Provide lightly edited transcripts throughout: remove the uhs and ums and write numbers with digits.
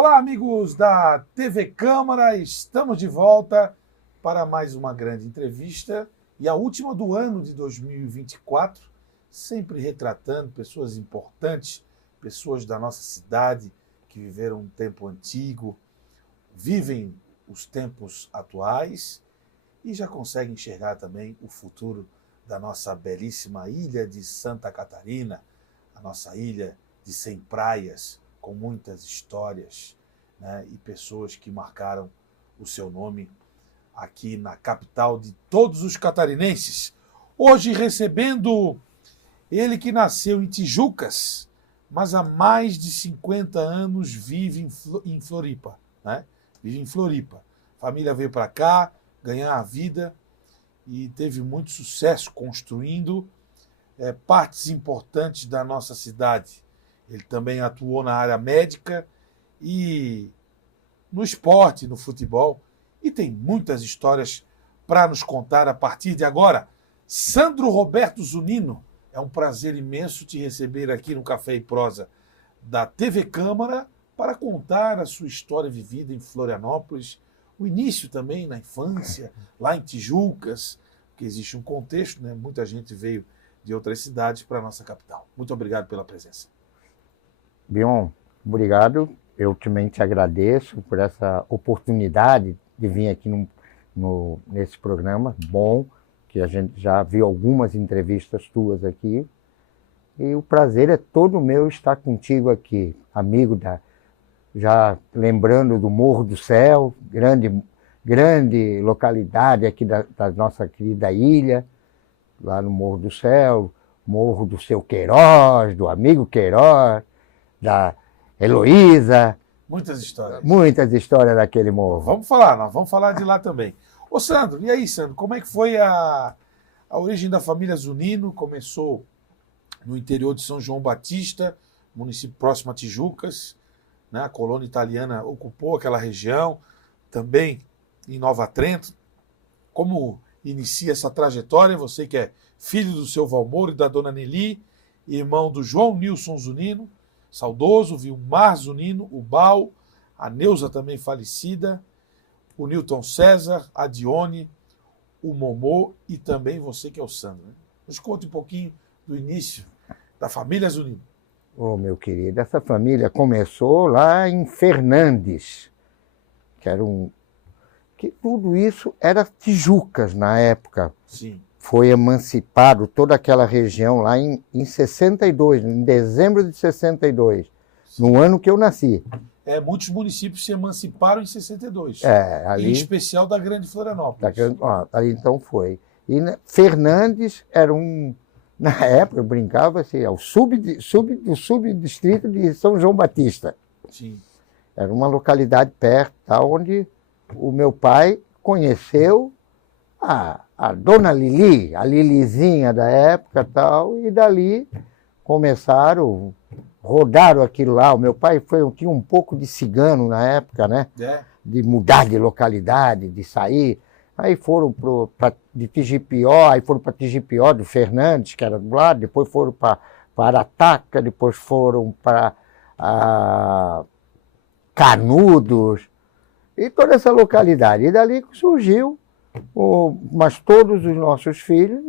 Olá, amigos da TV Câmara, estamos de volta para mais uma grande entrevista e a última do ano de 2024, sempre retratando pessoas importantes, pessoas da nossa cidade que viveram um tempo antigo, vivem os tempos atuais e já conseguem enxergar também o futuro da nossa belíssima ilha de Santa Catarina, a nossa ilha de 100 praias, com muitas histórias, né, e pessoas que marcaram o seu nome aqui na capital de todos os catarinenses. Hoje recebendo ele que nasceu em Tijucas, mas há mais de 50 anos vive em Floripa, né? Vive em Floripa. A família veio para cá ganhar a vida e teve muito sucesso construindo partes importantes da nossa cidade. Ele também atuou na área médica e no esporte, no futebol, e tem muitas histórias para nos contar a partir de agora. Sandro Roberto Zunino, é um prazer imenso te receber aqui no Café e Prosa da TV Câmara para contar a sua história vivida em Florianópolis, o início também na infância, lá em Tijucas, porque existe um contexto, né? Muita gente veio de outras cidades para a nossa capital. Muito obrigado pela presença. Bion, obrigado. Eu também te agradeço por essa oportunidade de vir aqui nesse programa bom, que a gente já viu algumas entrevistas tuas aqui. E o prazer é todo meu estar contigo aqui, amigo já lembrando do Morro do Céu, grande localidade aqui da nossa querida ilha, lá no Morro do Céu, Morro do seu Queiroz, do amigo Queiroz, da Heloísa. Muitas histórias. Muitas histórias daquele morro. Nós vamos falar de lá também. Ô Sandro, e aí, Sandro, como é que foi a origem da família Zunino? Começou no interior de São João Batista, município próximo a Tijucas, né? A colônia italiana ocupou aquela região, também em Nova Trento. Como inicia essa trajetória? Você que é filho do seu Valmor e da dona Nelly, irmão do João Nilson Zunino, saudoso, Vilmar Zunino, o Bal, a Neuza também falecida, o Newton César, a Dione, o Momô e também você que é o Sandro. Né? Nos conte um pouquinho do início da família Zunino. Ô, meu querido, essa família começou lá em Fernandes, que tudo isso era Tijucas na época. Sim. Foi emancipado toda aquela região lá em 62, em dezembro de 62, no ano que eu nasci. Muitos municípios se emanciparam em 62, ali, em especial da Grande Florianópolis. Ali então foi. E Fernandes era na época, eu brincava assim, o subdistrito de São João Batista. Sim. Era uma localidade perto, onde o meu pai conheceu a dona Lili, a Lilizinha da época e dali rodaram aquilo lá. O meu pai tinha um pouco de cigano na época, né? De mudar de localidade, de sair. Aí foram de Tigipió, aí foram para Tigipió do Fernandes, que era do lado, depois foram para Arataca, depois foram para Canudos, e toda essa localidade. E dali surgiu. Mas todos os nossos filhos,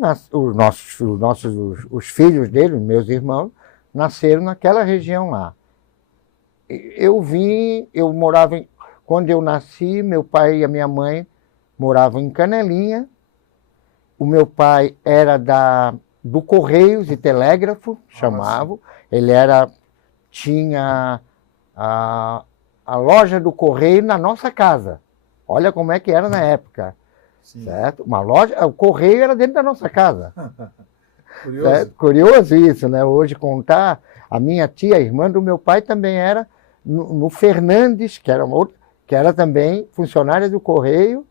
os filhos dele, meus irmãos, nasceram naquela região lá. Quando eu nasci, meu pai e a minha mãe moravam em Canelinha. O meu pai era do Correios e Telégrafo, chamavam. Ele tinha a loja do Correio na nossa casa. Olha como é que era na época. Sim. Certo? Uma loja, o correio era dentro da nossa casa. Curioso. Certo? Curioso isso, né? Hoje contar, a minha tia, a irmã do meu pai, também era no Fernandes, que era também funcionária do correio,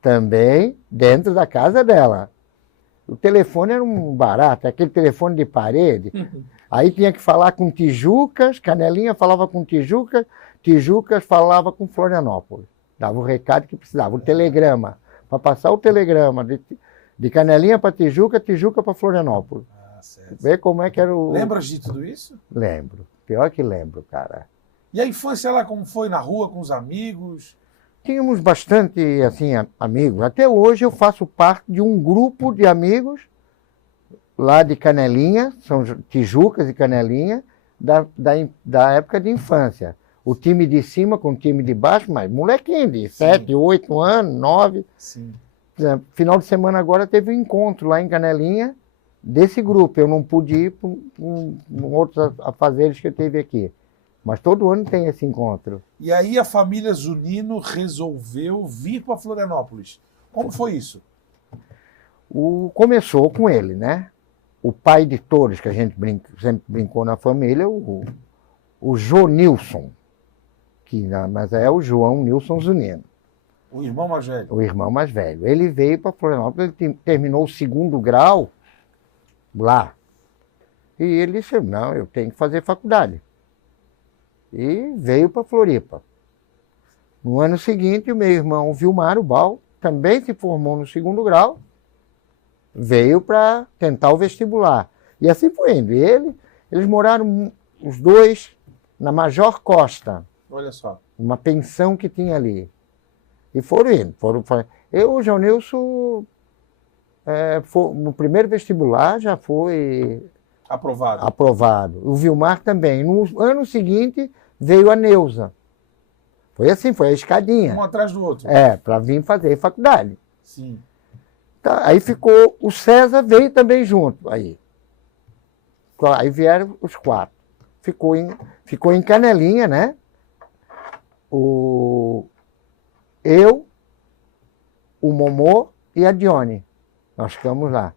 também dentro da casa dela. O telefone era um barato, aquele telefone de parede. Aí tinha que falar com Tijucas, Canelinha falava com Tijucas, Tijucas falava com Florianópolis. Dava o recado que precisava, o telegrama. Para passar o telegrama de Canelinha para Tijuca, Tijuca para Florianópolis. Certo. Vê como é que era Lembras de tudo isso? Lembro. Pior que lembro, cara. E a infância lá, como foi? Na rua, com os amigos? Tínhamos bastante, assim, amigos. Até hoje eu faço parte de um grupo de amigos lá de Canelinha, são Tijucas e Canelinha, da época de infância. O time de cima com o time de baixo, mas molequinho de 7, 8 anos, 9. Sim. Final de semana agora teve um encontro lá em Canelinha desse grupo. Eu não pude ir por outros afazeres que eu teve aqui. Mas todo ano tem esse encontro. E aí a família Zunino resolveu vir para Florianópolis. Como foi isso? Começou com ele, né? O pai de todos, que a gente sempre brincou na família, o Jonilson, mas é o João Nilson Zunino. O irmão mais velho. O irmão mais velho. Ele veio para Florianópolis, ele terminou o 2º grau lá. E ele disse, não, eu tenho que fazer faculdade. E veio para Floripa. No ano seguinte, o meu irmão Vilmar, o Bal, também se formou no 2º grau, veio para tentar o vestibular. E assim foi indo. Eles moraram os dois na Major Costa. Olha só. Uma pensão que tinha ali. E foram indo. Eu, o João Nilson, no primeiro vestibular já foi aprovado. O Vilmar também. No ano seguinte veio a Neuza. Foi assim, foi a escadinha. Um atrás do outro. Para vir fazer faculdade. Sim. Tá, aí ficou, o César veio também junto. Aí vieram os 4. Ficou em Canelinha, né? Eu, o Momô e a Dione. Nós ficamos lá.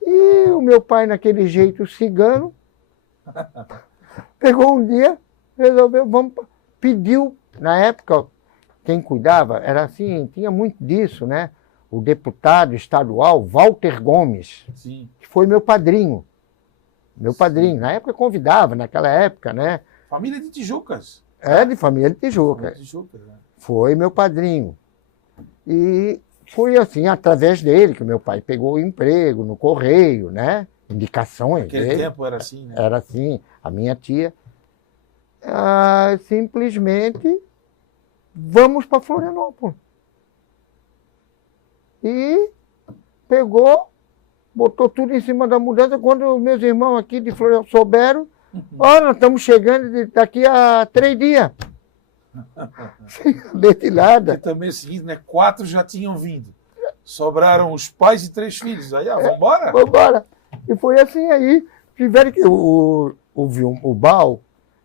E o meu pai, naquele jeito cigano, pegou um dia, resolveu, pediu, na época, quem cuidava, era assim, tinha muito disso, né? O deputado estadual, Walter Gomes, sim, que foi meu padrinho. Meu padrinho, na época convidava, naquela época, né? Família de Tijucas. De família de Tijuca. Foi meu padrinho. E foi assim, através dele, que meu pai pegou o emprego no correio, né? Indicações Naquele dele. tempo era assim, né? Era assim. A minha tia, simplesmente, vamos para Florianópolis. E pegou, botou tudo em cima da mudança. Quando meus irmãos aqui de Florianópolis souberam, nós estamos chegando daqui a 3 dias. Sem nada. E também é o seguinte, né? 4 já tinham vindo. Sobraram os pais e 3 filhos. Aí, vambora? Vambora. E foi assim aí. Tiveram que o Bal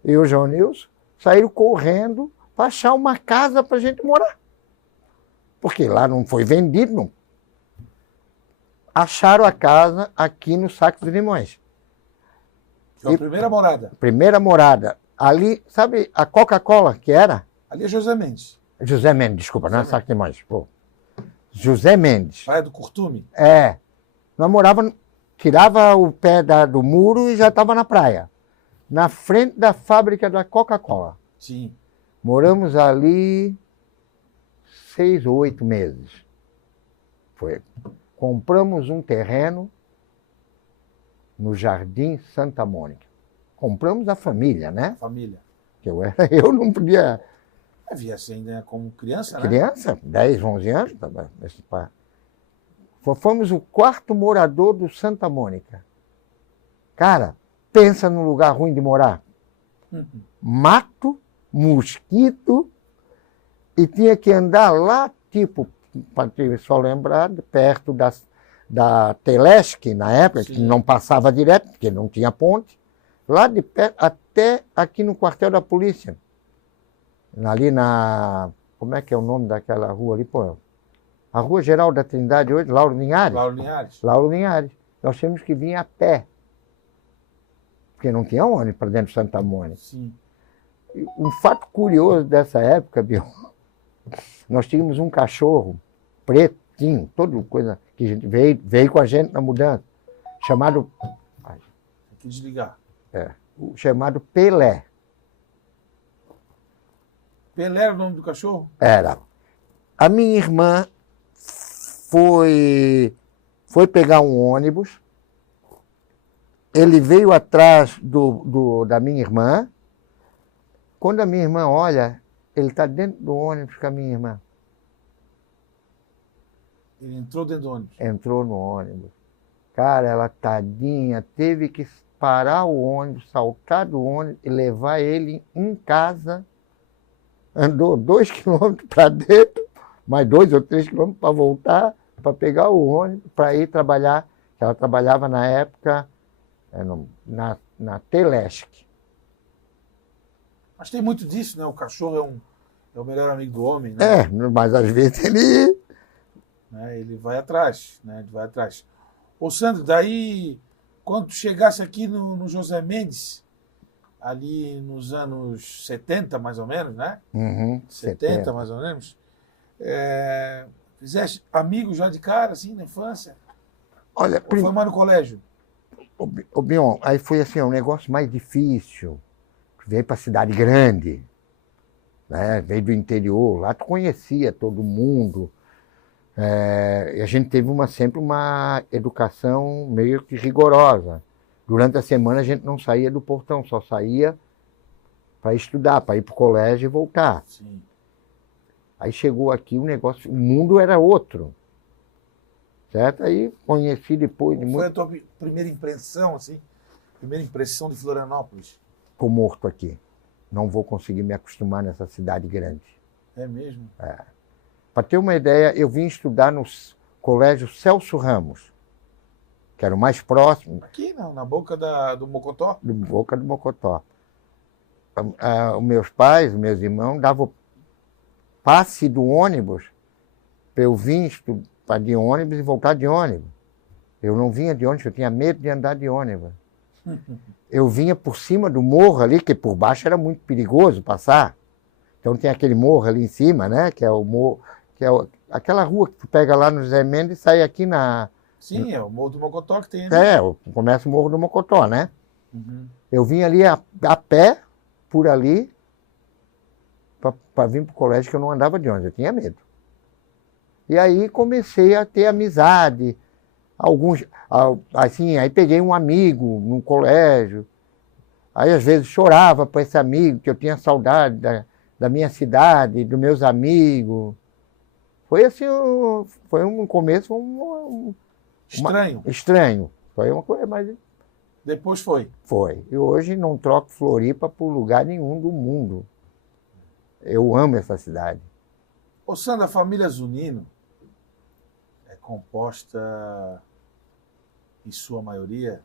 e o João Nilson saíram correndo para achar uma casa para a gente morar. Porque lá não foi vendido, não. Acharam a casa aqui no Saco dos Limões. Foi a primeira morada. Primeira morada. Ali, sabe a Coca-Cola que era? Ali é José Mendes. José Mendes, desculpa, não é Saco dos Limões. Pô. José Mendes. Praia do Curtume? Nós morávamos, tirava o pé do muro e já estava na praia. Na frente da fábrica da Coca-Cola. Sim. Moramos ali 6 ou 8 meses. Foi. Compramos um terreno no Jardim Santa Mônica. Compramos a família, né? Família. Eu não podia... Viesse ainda como criança, né? Criança, 10, 11 anos. Fomos o 4º morador do Santa Mônica. Cara, pensa num lugar ruim de morar. Mato, mosquito, e tinha que andar lá, tipo, para o pessoal lembrar, perto da Telesc, na época, sim, que não passava direto, porque não tinha ponte, lá de perto, até aqui no quartel da polícia. Ali como é que é o nome daquela rua ali? Pô, a Rua Geral da Trindade hoje, Lauro Linhares. Lauro Linhares. Nós tínhamos que vir a pé, porque não tinha ônibus para dentro de Santa Mônica. Sim. Um fato curioso dessa época, Bill, nós tínhamos um cachorro pretinho, toda coisa que a gente veio com a gente na mudança, chamado... Tem que desligar. Chamado Pelé. Pelé era o nome do cachorro? Era. A minha irmã foi pegar um ônibus, ele veio atrás da minha irmã, Quando a minha irmã olha, ele está dentro do ônibus com a minha irmã. Ele entrou dentro do ônibus. Entrou no ônibus. Cara, ela tadinha, teve que parar o ônibus, saltar do ônibus e levar ele em casa. Andou 2 quilômetros para dentro, mais 2 ou 3 quilômetros para voltar, para pegar o ônibus, para ir trabalhar. Ela trabalhava na época na Telesc. Mas tem muito disso, né? O cachorro é o melhor amigo do homem, né? Mas às vezes ele... Né? Ele vai atrás, né? Ele vai atrás. Ô, Sandro, daí, quando tu chegasse aqui no José Mendes, ali nos anos 70, mais ou menos, né? 70, mais ou menos, fizeste amigos já de cara, assim, na infância? Olha, ou foi mais no colégio? Ô, Bion, aí foi assim, um negócio mais difícil. Veio para cidade grande, né? Veio do interior, lá tu conhecia todo mundo. E a gente teve sempre uma educação meio que rigorosa. Durante a semana a gente não saía do portão, só saía para estudar, para ir para o colégio e voltar. Sim. Aí chegou aqui o negócio, o mundo era outro. Certo? Aí conheci depois de Qual muito... foi a tua primeira impressão, assim? Primeira impressão de Florianópolis? Ficou morto aqui. Não vou conseguir me acostumar nessa cidade grande. É mesmo? Para ter uma ideia, eu vim estudar no colégio Celso Ramos, que era o mais próximo. Aqui, não, na boca do Mocotó? Do Boca do Mocotó. Os meus pais, os meus irmãos, davam passe do ônibus para eu vir estudar de ônibus e voltar de ônibus. Eu não vinha de ônibus, eu tinha medo de andar de ônibus. Eu vinha por cima do morro ali, que por baixo era muito perigoso passar. Então tem aquele morro ali em cima, né? Que é o morro, aquela rua que tu pega lá no José Mendes e sai aqui na... Sim, é o Morro do Mocotó que tem ali. Começa o Morro do Mocotó, né? Uhum. Eu vim ali a pé, por ali, para vir para o colégio, que eu não andava de ônibus, eu tinha medo. E aí comecei a ter amizade, assim, aí peguei um amigo no colégio, aí às vezes chorava para esse amigo, que eu tinha saudade da minha cidade, dos meus amigos. Foi assim, foi um começo estranho. Estranho. Foi uma coisa, mas... Depois foi? Foi. E hoje não troco Floripa por lugar nenhum do mundo. Eu amo essa cidade. Ô, Sandra, a família Zunino é composta, em sua maioria,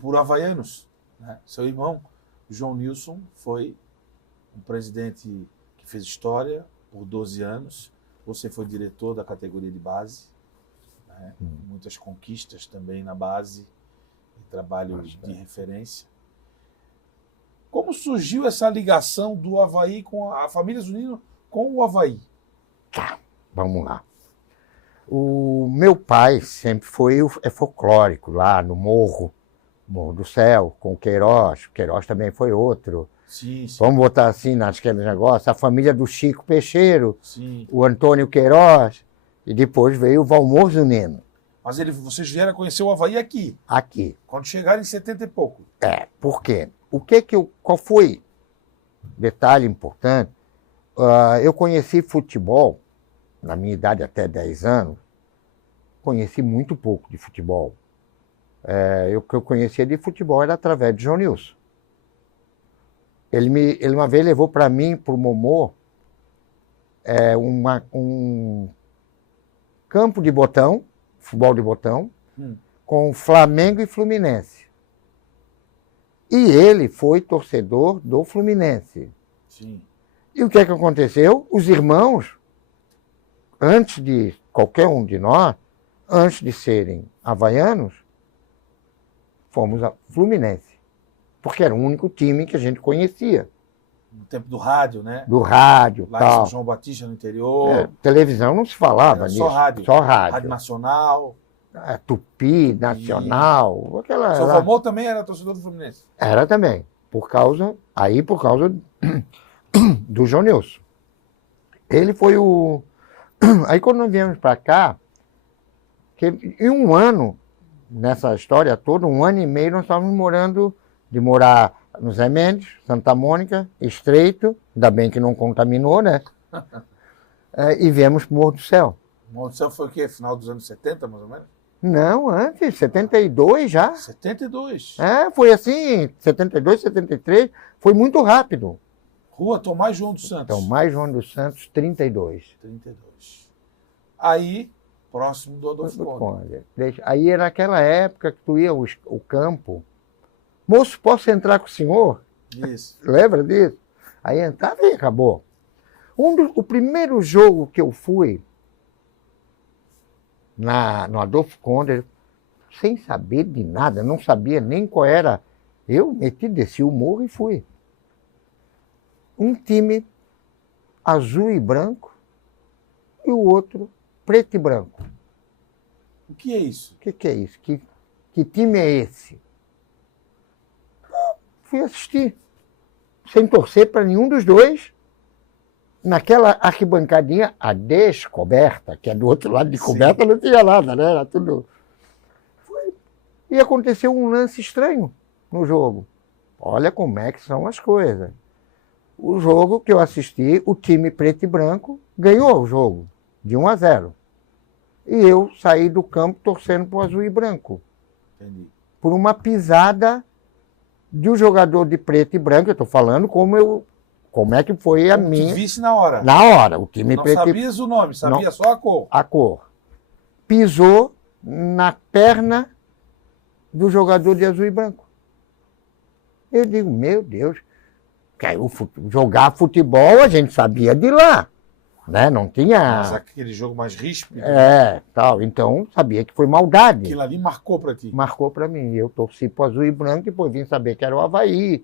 por havaianos, né? Seu irmão, João Nilson, foi um presidente que fez história por 12 anos. Você foi diretor da categoria de base, né? Muitas conquistas também na base, e trabalhos de referência. Como surgiu essa ligação do Avaí com a família Zunino com o Avaí? Tá, vamos lá. O meu pai sempre foi folclórico lá no Morro do Céu, com o Queiroz. O Queiroz também foi outro. Sim, sim. Vamos botar assim naquele negócio, a família do Chico Peixeiro, sim. O Antônio Queiroz, e depois veio o Valmor Zunino. Mas vocês vieram conhecer o Avaí aqui? Aqui. Quando chegaram em 70 e pouco? Por quê? Qual foi? Detalhe importante, eu conheci futebol, na minha idade até 10 anos, conheci muito pouco de futebol. O que eu conhecia de futebol era através de João Nilson. Ele uma vez levou para mim, para o Momô, um campo de botão, futebol de botão, com Flamengo e Fluminense. E ele foi torcedor do Fluminense. Sim. E o que é que aconteceu? Os irmãos, antes de qualquer um de nós, antes de serem havaianos, fomos a Fluminense. Porque era o único time que a gente conhecia. No tempo do rádio, né? Do rádio, lá tal. em São João Batista, no interior. Televisão não se falava Era nisso. só rádio. Só rádio. Rádio Nacional. Tupi, Nacional. Seu Valmor também era torcedor do Fluminense? Era também. Por causa do João Nilson. Ele foi o... Aí quando nós viemos para cá, em um ano, nessa história toda, 1 ano e meio, nós estávamos morar no Zé Mendes, Santa Mônica, Estreito, ainda bem que não contaminou, né? E viemos para o Morro do Céu. O Morro do Céu foi o quê? Final dos anos 70, mais ou menos? Não, antes, 72 já. 72. Foi assim, 72, 73, foi muito rápido. Rua Tomás João dos Santos. Tomás João dos Santos, 32. 32. Aí, próximo do Adolfo Conde. Aí era aquela época que tu ia o campo. Moço, posso entrar com o senhor? Isso. Lembra disso? Aí entrava e acabou. O primeiro jogo que eu fui no Adolfo Conde, sem saber de nada, não sabia nem qual era. Eu desci o morro e fui. Um time azul e branco e o outro preto e branco. O que é isso? O que é isso? Que time é esse? Fui assistir, sem torcer para nenhum dos dois, naquela arquibancadinha, a descoberta, que é do outro lado de coberta, não tinha nada, né? Era tudo. E aconteceu um lance estranho no jogo. Olha como é que são as coisas. O jogo que eu assisti, o time preto e branco ganhou o jogo, de 1-0. E eu saí do campo torcendo para o azul e branco. Entendi. Por uma pisada de um jogador de preto e branco, eu estou falando como é que foi a minha... Tu visse na hora. Na hora, o time não preto e... sabias o nome, sabia só a cor. A cor. Pisou na perna do jogador de azul e branco. Eu digo, meu Deus, jogar futebol a gente sabia de lá, né? Não tinha... Mas aquele jogo mais ríspido. Tal. Então, sabia que foi maldade. Aquilo ali marcou para ti. Marcou para mim. Eu torci pro azul e branco e depois vim saber que era o Avaí,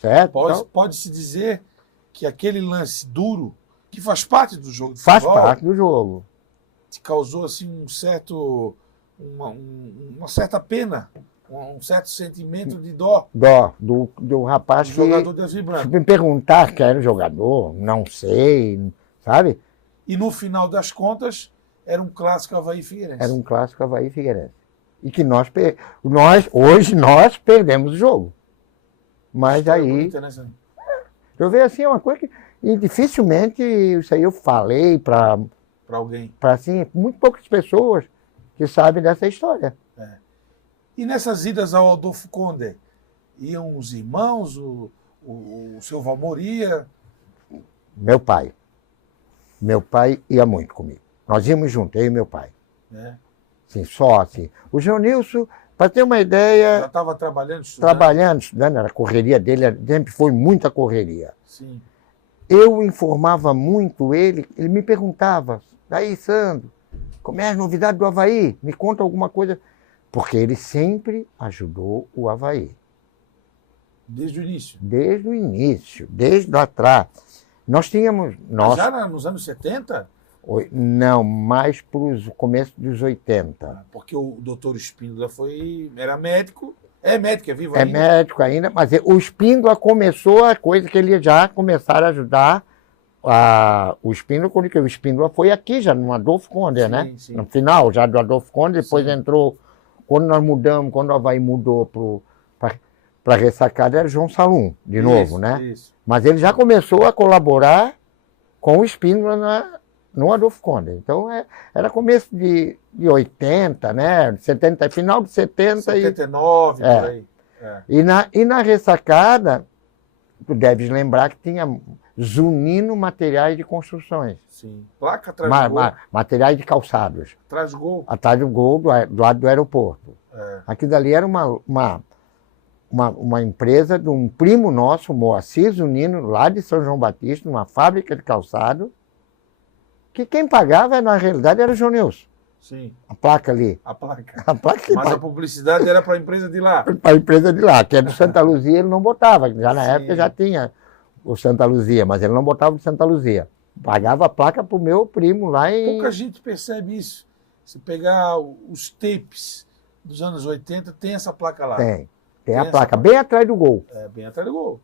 certo? Pode-se dizer que aquele lance duro, que faz parte do jogo de Faz futebol, parte do jogo. te causou assim uma certa pena, um certo sentimento de dó. Dó do rapaz Do que... jogador de azul e branco. Se me perguntar quem era o jogador, não sei, sabe? E no final das contas, era um clássico Avaí Figueirense. Era um clássico Avaí Figueirense. E que hoje nós perdemos o jogo. Mas História aí... bonita, né, Sandro? Eu vejo assim, é uma coisa que... E dificilmente isso aí eu falei para alguém. Para assim, muito poucas pessoas que sabem dessa história. E nessas idas ao Adolfo Conde, iam os irmãos, o seu Valmor ia? Meu pai. Meu pai ia muito comigo. Nós íamos juntos, eu e meu pai. Sim, só assim. O João Nilson, para ter uma ideia... Já estava trabalhando, estudando? Trabalhando, estudando, era a correria dele, sempre foi muita correria. Sim. Eu informava muito ele me perguntava, daí, Sandro, como é a novidade do Avaí? Me conta alguma coisa. Porque ele sempre ajudou o Avaí. Desde o início? Desde o início, desde lá atrás. Nós tínhamos... Já nos anos 70? Não, mais para o começo dos 80. Porque o doutor Espíndola era médico. É médico, é vivo ainda? É médico ainda, mas o Espíndola começou a coisa que ele já começaram a ajudar. O Espíndola, quando o Espíndola foi aqui já, no Adolfo Conde, né? Sim. No final já do Adolfo Conde, depois sim. Entrou... Quando nós mudamos, quando o Avaí mudou para Ressacada, era João Salum, de novo, né? Isso. Mas ele já começou a colaborar com o Espíndola no Adolfo Conde. Então, era começo de 80, né? 70, final de 70. 79, por aí. E na Ressacada, tu deves lembrar que tinha Zunino Materiais de Construções. Sim. Placa atrás do gol. Materiais de calçados. Atrás do gol. Atrás do gol, do lado do aeroporto. Aquilo dali era uma empresa de um primo nosso, Moacir Zunino, lá de São João Batista, numa fábrica de calçado, que quem pagava, na realidade, era o João Nilson. Sim. A placa ali. A placa. Mas a publicidade era para a empresa de lá. Para a empresa de lá, que é do Santa Luzia, ele não botava. Já na época já tinha o Santa Luzia, mas ele não botava o Santa Luzia. Pagava a placa para o meu primo lá em... Pouca gente percebe isso. Se pegar os tapes dos anos 80, tem essa placa lá. Tem a placa, bem atrás do gol. Bem atrás do gol.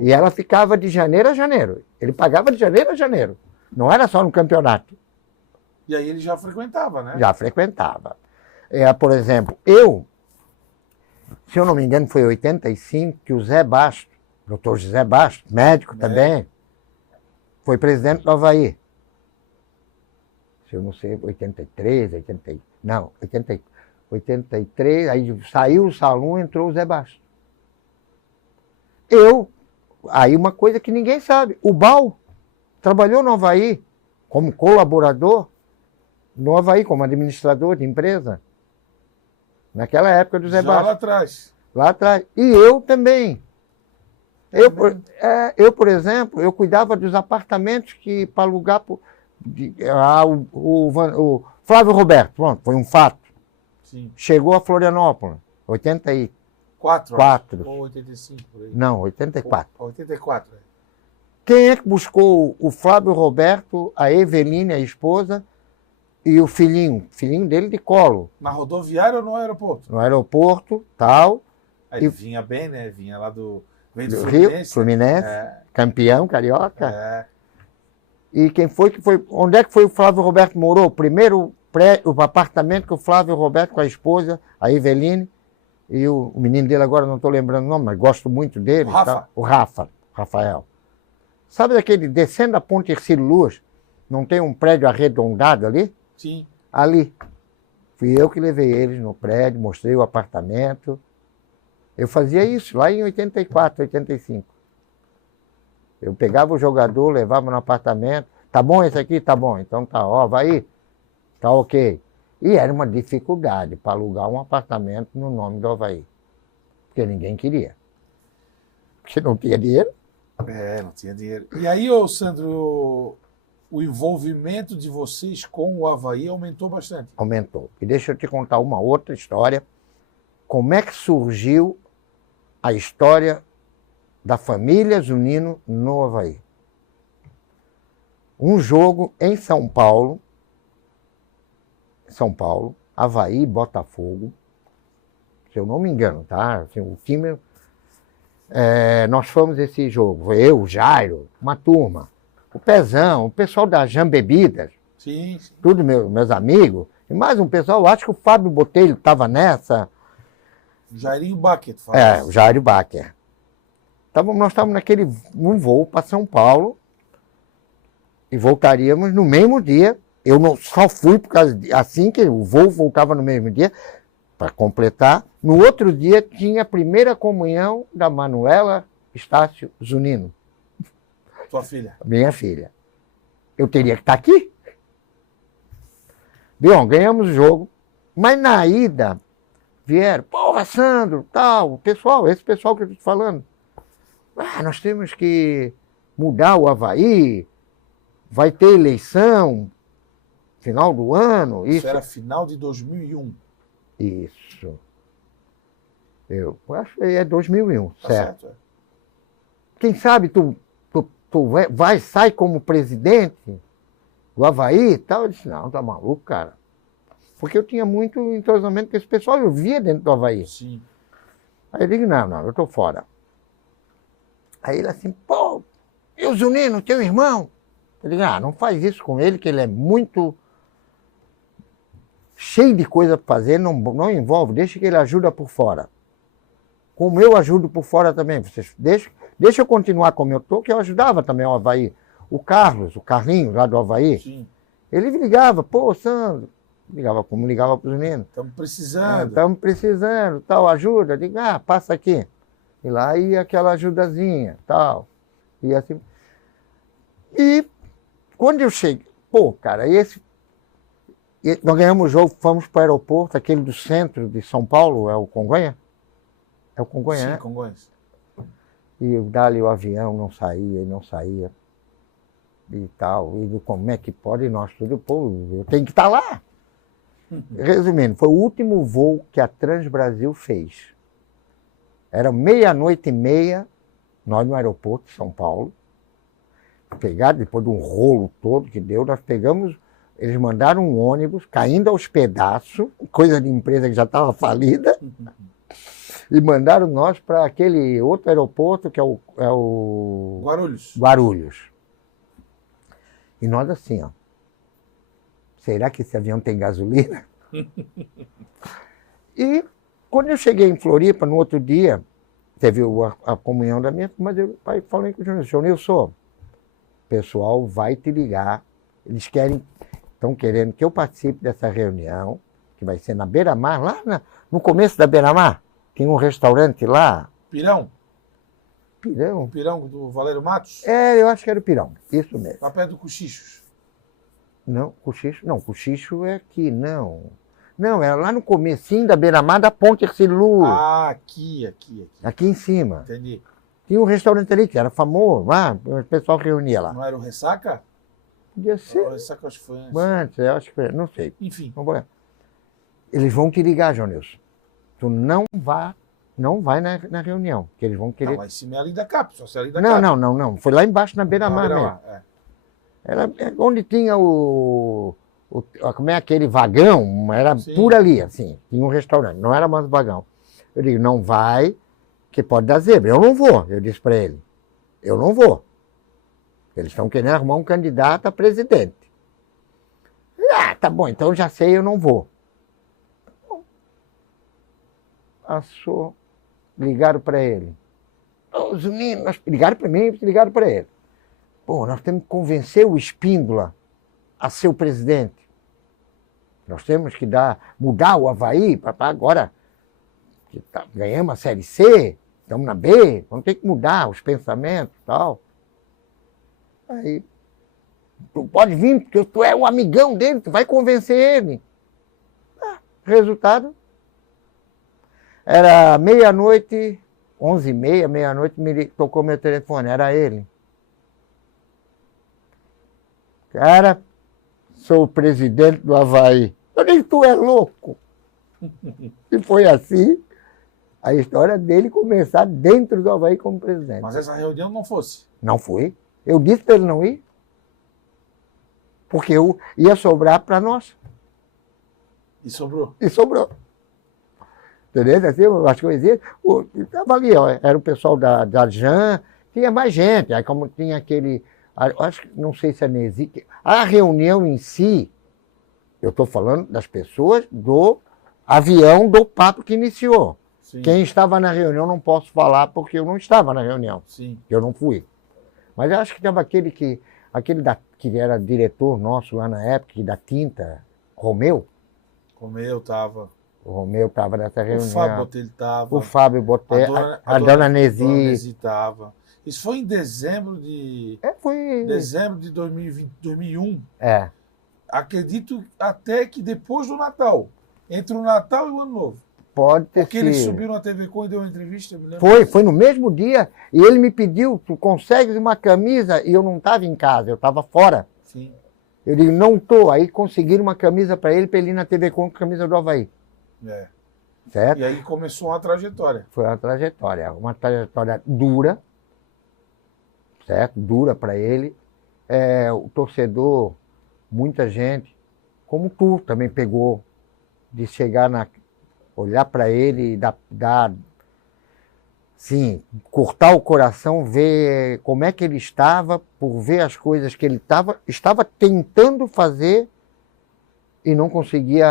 E ela ficava de janeiro a janeiro. Ele pagava de janeiro a janeiro. Não era só no campeonato. E aí ele já frequentava, né? Já frequentava. Por exemplo, eu se eu não me engano, foi em 85 que o Zé Basto, doutor José Basto, médico também, foi presidente do Avaí. Se eu não sei, 83, 83, aí saiu o Salum, entrou o Zé Basto. Aí uma coisa que ninguém sabe, o Bal trabalhou no Avaí como colaborador, no Avaí como administrador de empresa, naquela época do Zé Basto. Lá atrás. Lá atrás. E eu também. Eu, por exemplo, eu cuidava dos apartamentos que para alugar o Flávio Roberto, pronto, foi um fato. Sim. Chegou a Florianópolis, 84. Ou 85, por aí. Não, 84. 84, Quem é que buscou o Flávio Roberto, a Eveline, a esposa, e o filhinho dele de colo? Na rodoviária ou no aeroporto? No aeroporto, tal. Aí vinha bem, né? Vinha lá do Rio, Fluminense, campeão carioca. E quem foi que foi? Onde é que foi o Flávio Roberto morou? O primeiro o apartamento que o Flávio Roberto com a esposa, a Eveline, e o menino dele agora não estou lembrando o nome, mas gosto muito dele. O Rafael. Sabe daquele, descendo a ponte Ercílio Luz, não tem um prédio arredondado ali? Sim. Ali. Fui eu que levei eles no prédio, mostrei o apartamento. Eu fazia isso lá em 84, 85. Eu pegava o jogador, levava no apartamento. Tá bom esse aqui? Tá bom. Então tá, ó, vai aí. Tá ok. E era uma dificuldade para alugar um apartamento no nome do Avaí. Porque ninguém queria. Porque não tinha dinheiro. Não tinha dinheiro. E aí, ô Sandro, o envolvimento de vocês com o Avaí aumentou bastante. Aumentou. E deixa eu te contar uma outra história. Como é que surgiu a história da família Zunino no Avaí? Um jogo em São Paulo, Avaí e Botafogo, se eu não me engano, tá? Assim, o time... nós fomos esse jogo, eu, o Jairo, uma turma, o Pezão, o pessoal da Jam Bebidas, sim. Tudo meus amigos, e mais um pessoal, acho que o Fábio Botelho estava nessa. Jairinho Baquer. O Jairo Baquer. Nós estávamos num voo para São Paulo e voltaríamos no mesmo dia. Eu não só fui por causa assim que o voo voltava no mesmo dia, para completar. No outro dia tinha a primeira comunhão da Manuela Estácio Zunino. Tua filha? Minha filha. Eu teria que estar aqui. Bom, ganhamos o jogo, mas na ida vieram, porra, Sandro, tal, esse pessoal que eu estou te falando. Nós temos que mudar o Avaí, vai ter eleição, final do ano. Isso era final de 2001. Isso. Eu acho que é 2001, tá certo? Quem sabe tu sai como presidente do Avaí e tal? Eu disse, não, tá maluco, cara. Porque eu tinha muito entrosamento com esse pessoal, eu via dentro do Avaí. Sim. Aí eu digo, não, eu tô fora. Aí ele assim, pô, e o Zunino, teu irmão? Eu digo, não faz isso com ele, que ele é muito cheio de coisa para fazer, não envolve, deixa que ele ajuda por fora. Como eu ajudo por fora também. Vocês deixa eu continuar como eu estou, que eu ajudava também o Avaí. O Carlinhos, lá do Avaí, sim, ele me ligava, pô, Sandro, ligava para o Zunino. Estamos precisando, tal, ajuda. Eu digo, passa aqui. E lá ia aquela ajudazinha, tal. E assim. E quando eu cheguei, cara, nós ganhamos o jogo, fomos para o aeroporto, aquele do centro de São Paulo, é o Congonha? É o Congonha, sim, né? Congonhas. E dali o avião não saía. E tal. E como é que pode? Nós tudo, pô, eu tenho que estar lá. Resumindo, foi o último voo que a Transbrasil fez. Era 00:30, nós no aeroporto de São Paulo. Depois de um rolo todo que deu, nós pegamos, eles mandaram um ônibus caindo aos pedaços, coisa de empresa que já estava falida, e mandaram nós para aquele outro aeroporto que é o Guarulhos. E nós assim, ó. Será que esse avião tem gasolina? E quando eu cheguei em Floripa, no outro dia, teve a comunhão da minha, mas eu falei com o João Nilson, o pessoal vai te ligar, eles estão querendo que eu participe dessa reunião, que vai ser na Beira-Mar, no começo da Beira-Mar, tem um restaurante lá. Pirão? Pirão? O Pirão do Valério Matos? Eu acho que era o Pirão, isso mesmo. Lá perto do Cochichos? Não, Cochicho é aqui, não. Não, era lá no comecinho da Beira-Mar, da Ponte Ercilu. Ah, aqui. Aqui em cima. Entendi. Tinha um restaurante ali que era famoso, lá, o pessoal reunia lá. Não era o Ressaca? Podia ser. O Ressaca acho que foi antes. Antes, eu acho que foi, não sei. Enfim. Vamos lá. Eles vão te ligar, João Nilson. Tu não vai na reunião, que eles vão querer... Não, lá em cima é ali da CAP, só se é ali da CAP. Não. Foi lá embaixo na Beira-Mar mesmo. Era onde tinha como é aquele vagão, era Sim. por ali, assim, tinha um restaurante, não era mais um vagão. Eu digo, não vai, que pode dar zebra. Eu não vou, eu disse para ele, eu não vou. Eles estão querendo arrumar um candidato a presidente. Ah, tá bom, então já sei, eu não vou. Passou, ligaram para ele. Os meninos ligaram para mim, ligaram para ele. Pô, nós temos que convencer o Espíndola a ser o presidente. Nós temos que mudar o Avaí para agora que ganhamos a Série C, estamos na B, vamos ter que mudar os pensamentos e tal. Aí, tu pode vir, porque tu é o amigão dele, tu vai convencer ele. Resultado, era meia-noite, 11h30, meia-noite, tocou meu telefone, era ele. Cara, sou o presidente do Avaí. Eu digo, tu é louco. E foi assim a história dele começar dentro do Avaí como presidente. Mas essa reunião não fosse? Não foi. Eu disse para ele não ir. Porque eu ia sobrar para nós. E sobrou? E sobrou. Entendeu? Assim, as coisinhas. Estava ali, ó, era o pessoal da Jan, tinha mais gente. Aí como tinha aquele... Acho que não sei se é Nesi. A reunião em si, eu estou falando das pessoas do avião do papo que iniciou. Sim. Quem estava na reunião não posso falar porque eu não estava na reunião. Sim. Eu não fui. Mas eu acho que estava aquele que era diretor nosso lá na época, da tinta, Romeu. Romeu estava. O Romeu estava nessa reunião. O Fábio Botelho estava. O Fábio Botelho. A dona Nesi. A dona Nesi estava. Isso foi em dezembro de... Foi... Dezembro de 2020, 2001. É. Acredito até que depois do Natal. Entre o Natal e o Ano Novo. Pode ter Porque sido. ele subiu na TV Com e deu uma entrevista, me lembro. Foi no mesmo dia. E ele me pediu, tu consegues uma camisa? E eu não estava em casa, eu estava fora. Sim. Eu digo, não estou. Aí conseguiram uma camisa para ele ir na TV Com a camisa do Avaí. É. Certo? E aí começou uma trajetória. Foi uma trajetória dura, certo? Dura para ele. O torcedor, muita gente, como tu também pegou, de chegar olhar para ele e dar sim, cortar o coração, ver como é que ele estava, por ver as coisas que ele estava tentando fazer e não conseguia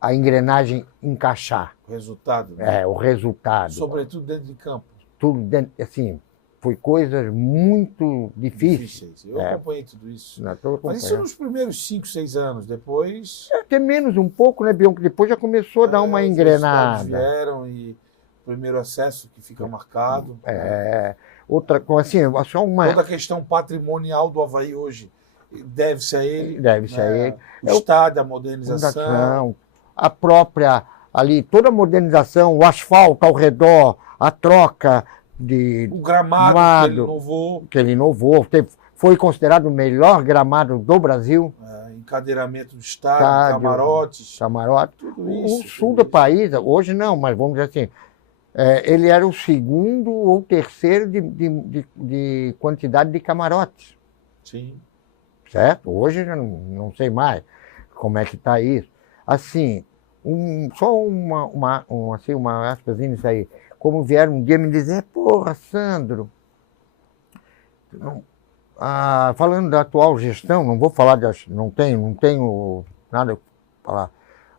a engrenagem encaixar. O resultado. Né? O resultado. Sobretudo dentro de campo. Tudo dentro, assim, foi coisas muito difíceis. Eu acompanhei tudo isso. Mas isso nos primeiros 5, 6 anos. Depois... Até menos um pouco, né, Bion? Que depois já começou a dar uma engrenada. Os vieram e o primeiro acesso que fica marcado. Outra coisa, assim, só uma... Toda a questão patrimonial do Avaí hoje deve-se a ele. Deve-se a ele. O estádio, a modernização. A própria, ali, toda a modernização, o asfalto ao redor, a troca o gramado que ele inovou. Foi considerado o melhor gramado do Brasil. Encadeiramento do estádio, camarotes. Tudo isso. O sul do país, hoje não, mas vamos dizer assim, ele era o segundo ou terceiro de quantidade de camarotes. Sim. Certo? Hoje eu não sei mais como é que está isso. Assim, só uma aspazinha isso aí. Como vieram um dia me dizer, porra, Sandro, falando da atual gestão, não vou falar não tenho nada a falar.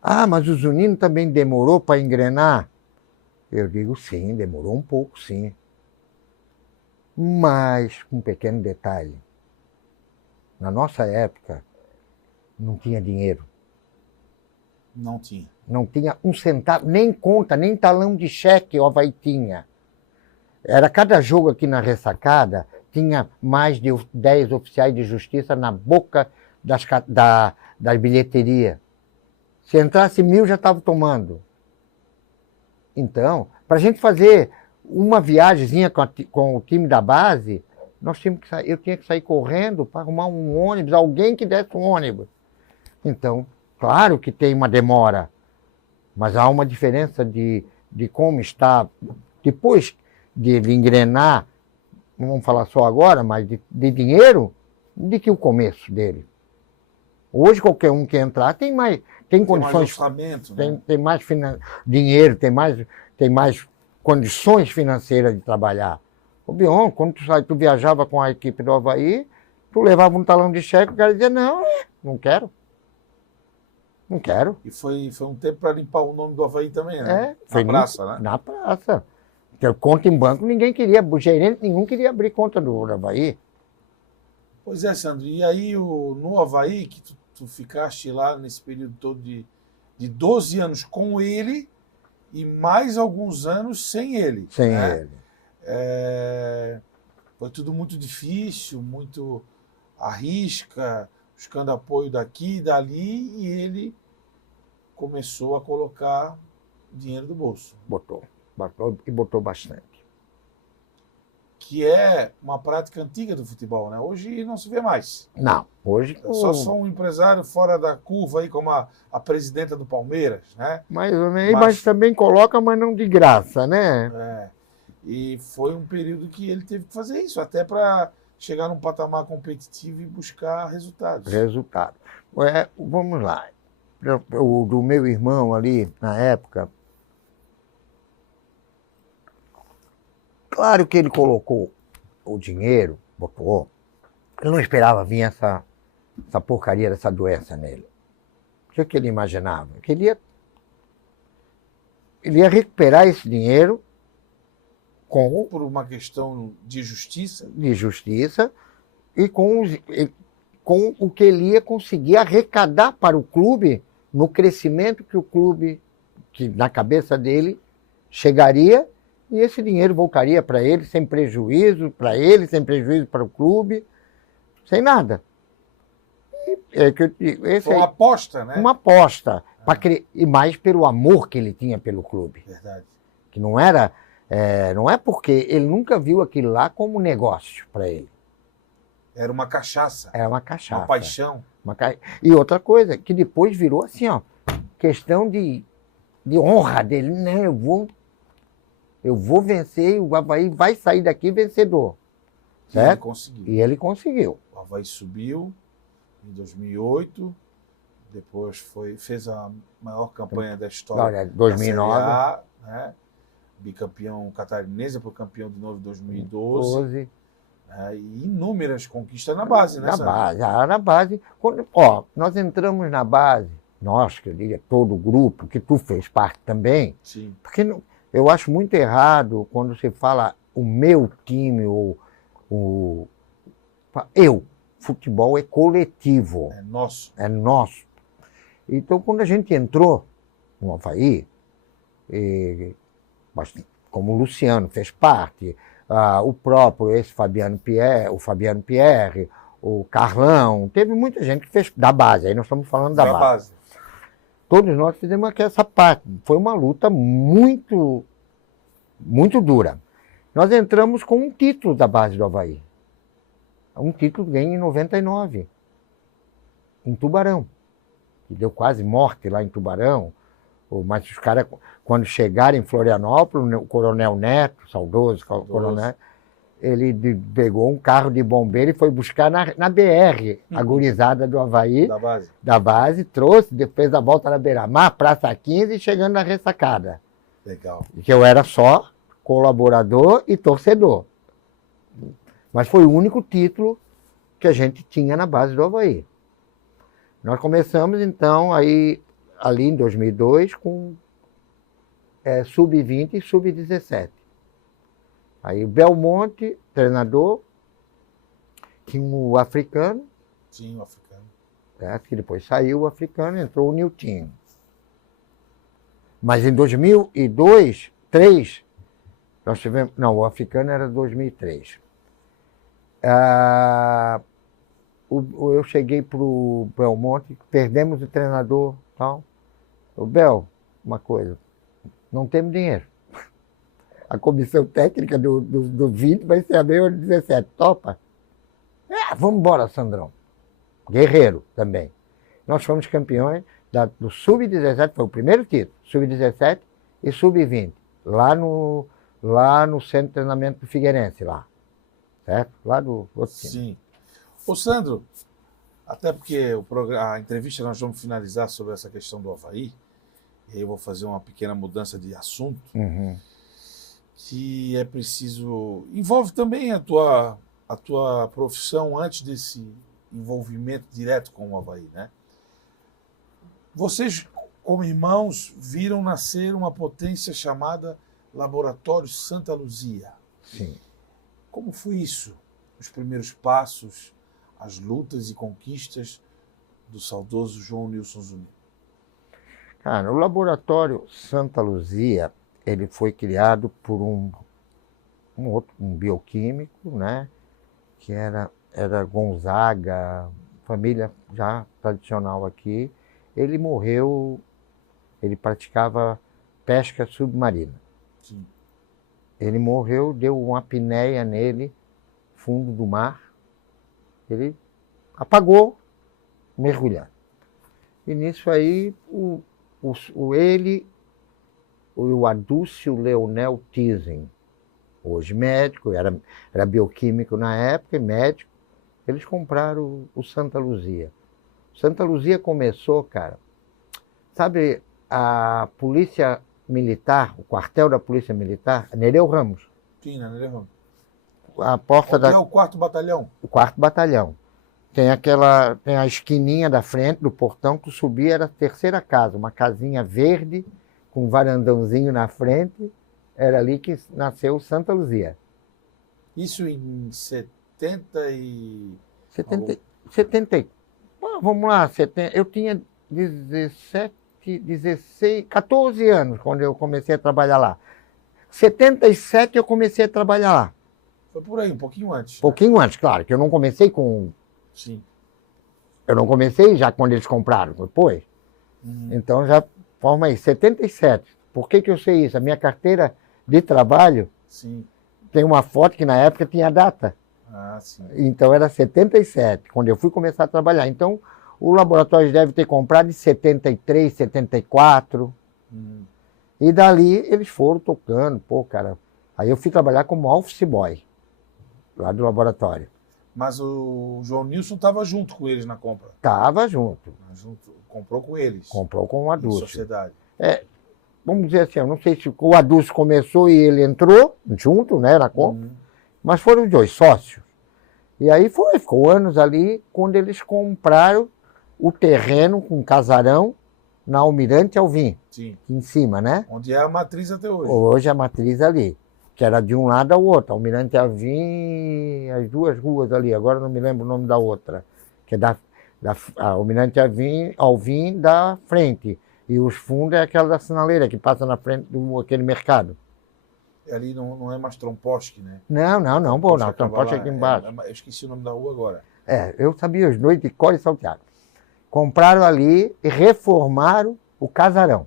Ah, mas o Zunino também demorou para engrenar? Eu digo sim, demorou um pouco, sim. Mas, um pequeno detalhe. Na nossa época, não tinha dinheiro. Não tinha. Não tinha um centavo, nem conta, nem talão de cheque o Avaí tinha. Era cada jogo aqui na Ressacada, tinha mais de 10 oficiais de justiça na boca da bilheteria. Se entrasse 1000, já estava tomando. Então, para a gente fazer uma viagemzinha com o time da base, eu tinha que sair correndo para arrumar um ônibus, alguém que desse um ônibus. Então, claro que tem uma demora, mas há uma diferença de como está. Depois de engrenar, não vamos falar só agora, mas de dinheiro, de que o começo dele. Hoje, qualquer um que entrar tem condições. Mais orçamento, né? Tem mais dinheiro, tem mais condições financeiras de trabalhar. O Bion, quando tu viajava com a equipe do Avaí, tu levava um talão de cheque, o cara dizia, não quero. Não quero. E foi um tempo para limpar o nome do Avaí também, né? Foi na praça, né? Na praça. Porque conta em banco, ninguém queria, o gerente nenhum queria abrir conta do Avaí. Pois é, Sandro. E aí, no Avaí, que tu ficaste lá nesse período todo de 12 anos com ele e mais alguns anos sem ele. Sem né? ele. Foi tudo muito difícil, muito arrisca, buscando apoio daqui e dali, e ele começou a colocar dinheiro do bolso. Botou bastante. Que é uma prática antiga do futebol, né? Hoje não se vê mais. Não, hoje... Só um empresário fora da curva aí, como a presidenta do Palmeiras, né? Mais ou menos, mas também coloca, mas não de graça, É, né? e foi um período que ele teve que fazer isso, até para chegar num patamar competitivo e buscar resultados. Vamos lá. Do meu irmão ali, na época, claro que ele colocou o dinheiro, botou. Ele não esperava vir essa porcaria dessa doença nele. O que ele imaginava? Que ele ia recuperar esse dinheiro por uma questão de justiça. E com o que ele ia conseguir arrecadar para o clube no crescimento que o clube, que na cabeça dele, chegaria. E esse dinheiro voltaria para ele sem prejuízo, para o clube, sem nada. Foi uma aposta, né? Uma aposta. E mais pelo amor que ele tinha pelo clube. Verdade. Que não é porque ele nunca viu aquilo lá como negócio para ele. Era uma cachaça. Era uma cachaça. Uma paixão. E outra coisa, que depois virou assim, ó, questão de honra dele. Não, eu vou vencer, o Avaí vai sair daqui vencedor. Certo? E ele conseguiu. O Avaí subiu em 2008, depois fez a maior campanha da história. 2009. Da Série A, né? Bicampeão catarinense, foi campeão de novo em 2012. E inúmeras conquistas na base, né? Na base. Nós entramos na base, nós, que eu diria, todo o grupo, que tu fez parte também. Sim. Porque eu acho muito errado quando você fala o meu time, ou futebol é coletivo. É nosso. É nosso. Então, quando a gente entrou no Avaí, como o Luciano fez parte, o próprio o Fabiano Pierre, o Carlão, teve muita gente que fez da base, aí nós estamos falando da base. Todos nós fizemos essa parte. Foi uma luta muito, muito dura. Nós entramos com um título da base do Avaí. Um título ganho em 99, em Tubarão. Que deu quase morte lá em Tubarão. Mas os caras, quando chegaram em Florianópolis, o Coronel Neto, saudoso Coronel, ele pegou um carro de bombeiro e foi buscar na BR, a gurizada do Avaí, da base, trouxe, fez a volta na Beira-Mar, Praça 15, chegando na Ressacada. Legal. Que eu era só colaborador e torcedor. Mas foi o único título que a gente tinha na base do Avaí. Nós começamos, então, aí ali em 2002 com sub-20 e sub-17. Aí o Belmonte, treinador, tinha o africano. Sim, o africano. Que depois saiu o africano, entrou o Niltinho. Mas em 2002, 2003, nós tivemos... Não, o africano era 2003. Eu cheguei para o Belmonte, perdemos o treinador e tal. O Bel, uma coisa, não temos dinheiro. A comissão técnica do 20 vai ser a mesma do 17. Topa? Vamos embora, Sandrão. Guerreiro também. Nós fomos campeões do Sub-17, foi o primeiro título, Sub-17 e Sub-20, lá no centro de treinamento do Figueirense, lá. Certo? Lá do outro time. Sim. Ô, Sandro, até porque a entrevista nós vamos finalizar sobre essa questão do Avaí, e aí eu vou fazer uma pequena mudança de assunto, que é preciso... Envolve também a tua profissão antes desse envolvimento direto com o Avaí, né? Vocês, como irmãos, viram nascer uma potência chamada Laboratório Santa Luzia. Sim. Como foi isso? Os primeiros passos, as lutas e conquistas do saudoso João Nilson Zunino? Cara, o Laboratório Santa Luzia, ele foi criado por um bioquímico, né? Que era Gonzaga, família já tradicional aqui. Ele morreu, ele praticava pesca submarina. Sim. Ele morreu, deu uma apneia nele, fundo do mar. Ele apagou, mergulhando. E nisso aí, ele, o Adúcio Leonel Thyssen, hoje médico, era bioquímico na época e médico, eles compraram o Santa Luzia. Santa Luzia começou, cara, sabe a polícia militar, o quartel da polícia militar, Nereu Ramos. Sim, né, Nereu Ramos. A porta é o 4º batalhão? O 4º batalhão. Tem a esquininha da frente do portão que subia, era a terceira casa, uma casinha verde, com um varandãozinho na frente, era ali que nasceu Santa Luzia. Isso em 70 e... vamos lá, eu tinha 14 anos quando eu comecei a trabalhar lá. 77 eu comecei a trabalhar lá. Foi por aí, um pouquinho antes. Pouquinho antes, claro, que eu não comecei com... Sim. Eu não comecei já quando eles compraram, depois. Então já forma aí, 77. Por que eu sei isso? A minha carteira de trabalho tem uma foto que na época tinha data. Sim. Então era 77, quando eu fui começar a trabalhar. Então o laboratório deve ter comprado em 73, 74. E dali eles foram tocando, cara. Aí eu fui trabalhar como office boy, lá do laboratório. Mas o João Nilson estava junto com eles na compra? Estava junto. Comprou com eles? Comprou com o Adúcio. Sociedade. Vamos dizer assim, eu não sei se o Adúcio começou e ele entrou junto, né, na compra, mas foram os dois sócios. E aí ficou anos ali, quando eles compraram o terreno com casarão na Almirante Alvim, em cima, né? Onde é a matriz até hoje. Hoje é a matriz ali, que era de um lado ao outro, Almirante Alvim, as duas ruas ali, agora não me lembro o nome da outra, que é da Almirante Alvim da frente, e os fundos é aquela da sinaleira, que passa na frente daquele mercado. Ali não é mais Tromposki, né? Não, Tromposki é aqui embaixo. Eu esqueci o nome da rua agora. Eu sabia os dois de cor e salteado. Compraram ali e reformaram o casarão.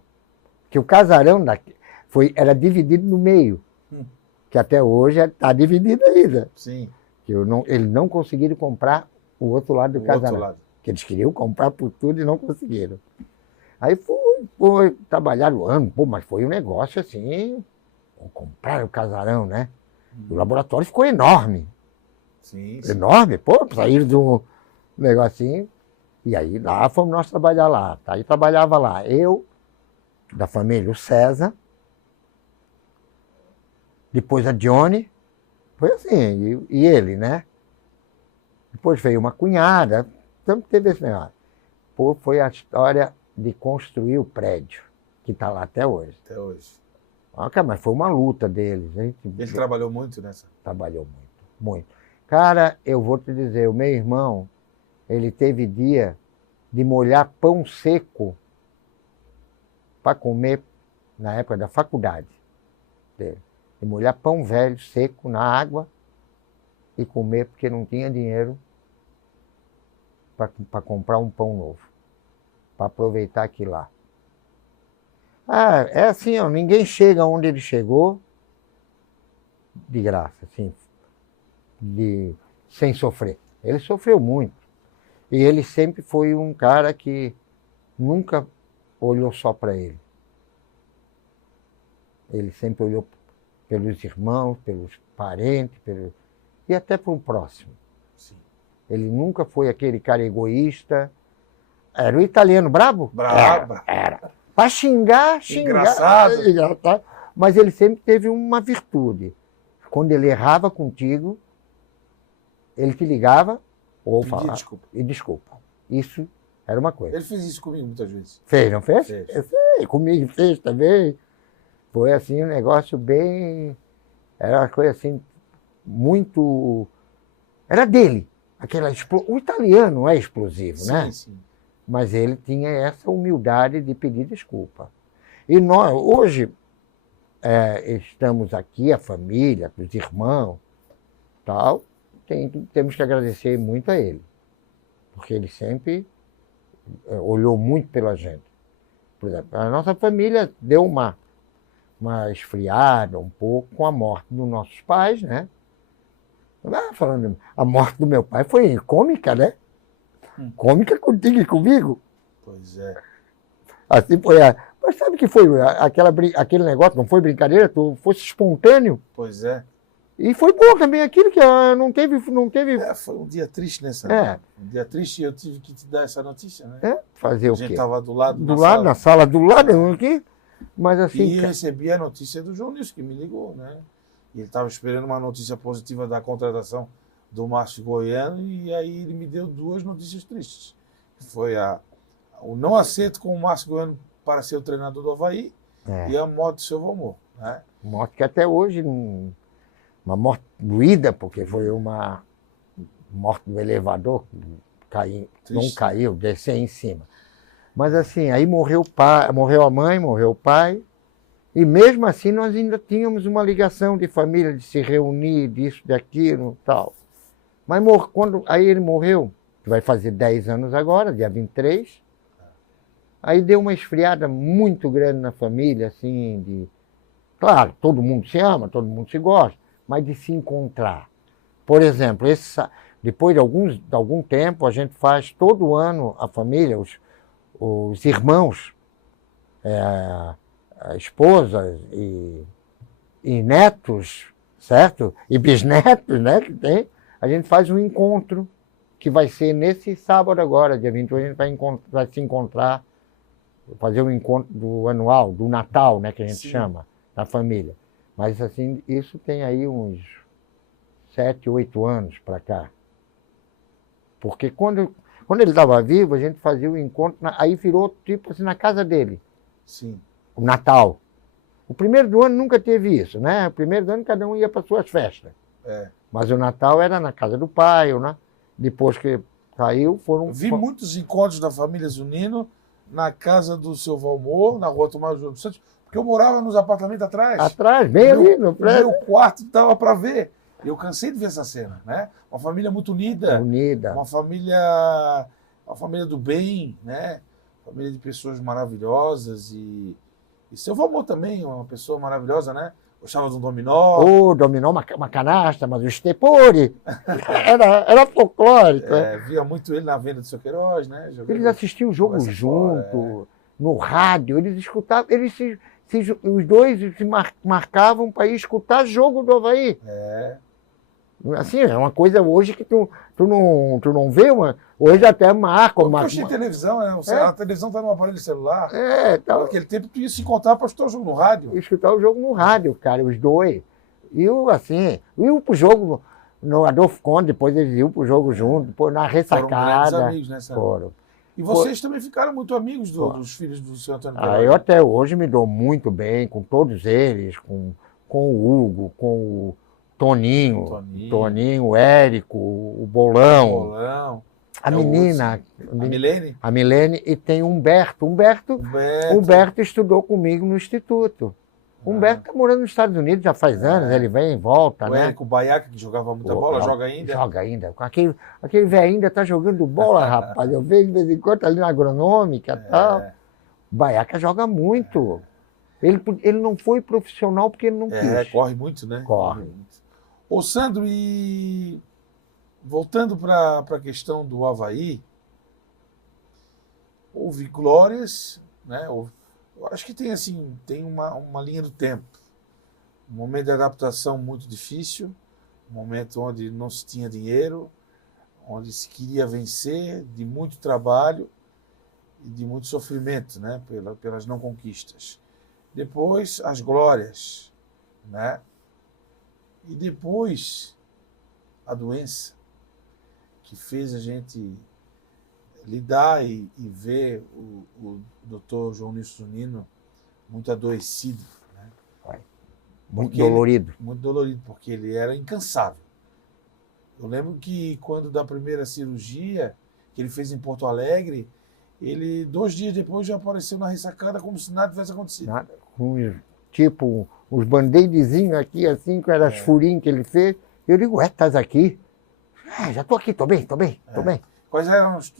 Que o casarão era dividido no meio, que até hoje está dividido ainda. Sim. Que eles não conseguiram comprar o outro lado do casarão. Que eles queriam comprar por tudo e não conseguiram. Aí foi trabalhar o ano, mas foi um negócio assim... Compraram o casarão, né? O laboratório ficou enorme. Sim. Enorme, saíram de um negocinho. E aí lá fomos nós trabalhar lá. Aí trabalhava lá eu, da família, o César, depois a Johnny, foi assim, e ele, né? Depois veio uma cunhada, sempre teve esse negócio. Foi a história de construir o prédio, que está lá até hoje. Até hoje. Cara, mas foi uma luta deles. Ele trabalhou muito nessa? Trabalhou muito, muito. Cara, eu vou te dizer, o meu irmão, ele teve dia de molhar pão seco para comer na época da faculdade dele. De molhar pão velho, seco, na água e comer porque não tinha dinheiro para comprar um pão novo, para aproveitar aquilo lá. É assim, ó, ninguém chega onde ele chegou de graça, assim, sem sofrer. Ele sofreu muito. E ele sempre foi um cara que nunca olhou só para ele. Ele sempre olhou pelos irmãos, pelos parentes, e até para o próximo. Sim. Ele nunca foi aquele cara egoísta. Era o italiano brabo? Brabo. Era. Para xingar. Engraçado. Mas ele sempre teve uma virtude. Quando ele errava contigo, ele te ligava ou falava. Desculpa. E desculpa. Isso era uma coisa. Ele fez isso comigo muitas vezes. Fez, não fez? Fez. Eu sei, comigo fez também. Foi assim um negócio bem... Era uma coisa assim, muito... Era dele. O italiano é explosivo, Sim, né? sim. Mas ele tinha essa humildade de pedir desculpa. E nós, hoje, estamos aqui, a família, os irmãos, tal, temos que agradecer muito a ele. Porque ele sempre olhou muito pela gente. Por exemplo, a nossa família deu uma esfriada um pouco com a morte dos nossos pais, né? Falando, a morte do meu pai foi cômica, né? Cômica contigo e comigo. Pois é. Assim foi Mas sabe que foi aquele negócio, não foi brincadeira, tu fosse espontâneo. Pois é. E foi bom também aquilo que não teve... Foi um dia triste nessa. Um dia triste e eu tive que te dar essa notícia, né? Fazer o quê? A gente estava do lado na sala do lado aqui. Mas assim... E eu recebi a notícia do João Nilson, que me ligou, né? E ele estava esperando uma notícia positiva da contratação do Márcio Goiano, e aí ele me deu duas notícias tristes. Foi o não acerto com o Márcio Goiano para ser o treinador do Avaí e a morte do seu Valmor, né? Morte que até hoje, uma morte doída, porque foi uma morte do elevador, não caiu, desceu em cima. Mas assim, aí morreu a mãe, morreu o pai, e mesmo assim nós ainda tínhamos uma ligação de família, de se reunir, disso, daquilo, tal. Mas aí ele morreu, que vai fazer 10 anos agora, dia 23. Aí deu uma esfriada muito grande na família, assim, claro, todo mundo se ama, todo mundo se gosta, mas de se encontrar. Por exemplo, depois de algum tempo, a gente faz todo ano, a família, os irmãos, esposas e netos, certo? E bisnetos, né, que tem. A gente faz um encontro, que vai ser nesse sábado agora, dia 28, a gente vai se encontrar, fazer um encontro anual, do Natal, né, que a gente chama, da família. Mas assim, isso tem aí uns 7, 8 anos para cá. Porque quando ele estava vivo, a gente fazia o encontro, aí virou tipo assim, na casa dele. Sim. O Natal. O primeiro do ano nunca teve isso, né? O primeiro do ano cada um ia para suas festas. Mas o Natal era na casa do pai, né? Depois que saiu, foram... Vi muitos encontros da família Zunino na casa do seu Valmor, na rua Tomás Júlio dos Santos, porque eu morava nos apartamentos atrás. Atrás, bem ali no prédio. O meu quarto dava para ver. Eu cansei de ver essa cena, né? Uma família muito unida. Uma família do bem, né? Família de pessoas maravilhosas e seu Valmor também, uma pessoa maravilhosa, né? Gostava de um dominó. Dominó, uma canastra, mas o estepore. Era folclórico. Via muito ele na venda do seu Queiroz, né? Eles assistiam o jogo junto, no rádio, eles escutavam, os dois se marcavam para ir escutar jogo do Avaí. Assim, é uma coisa hoje que tu não vê, hoje até marca. Eu achei televisão, né? A televisão está no aparelho celular. Naquele tempo tu ia se encontrar para escutar o jogo no rádio. Escutar o jogo no rádio, cara, os dois. Iam pro jogo no Adolfo Conde, depois eles iam pro jogo junto, na ressacada. Foram grandes amigos, né, Sandro? Foram. E vocês também ficaram muito amigos dos filhos do senhor Antônio Queiroz? Eu até hoje me dou muito bem com todos eles, com o Hugo, com o Toninho, o Érico, o Bolão. A menina, a Milene, e tem o Humberto. Humberto estudou comigo no Instituto. Humberto está morando nos Estados Unidos já faz anos, ele vem e volta, né? O Baiaca, que jogava muita bola, joga ainda? Joga ainda. Aquele velho ainda está jogando bola, rapaz. Eu vejo de vez em quando ali na agronômica e tal. O Baiaca joga muito. Ele não foi profissional porque ele não quis. Corre muito, né? Corre. Ô, Sandro, e voltando para a questão do Avaí, houve glórias, né? Eu acho que tem uma linha do tempo. Um momento de adaptação muito difícil, um momento onde não se tinha dinheiro, onde se queria vencer, de muito trabalho e de muito sofrimento, né? Pelas não conquistas. Depois, as glórias, né? E depois, a doença, que fez a gente lidar e ver o doutor João Nilson Zunino muito adoecido. Né? Muito dolorido. Muito dolorido, porque ele era incansável. Eu lembro que quando da primeira cirurgia, que ele fez em Porto Alegre, ele 2 dias depois já apareceu na ressacada como se nada tivesse acontecido. Nada, tipo uns band-aidzinhos aqui, assim, com as furinhas que ele fez. Eu digo, estás aqui? Já estou aqui, estou bem.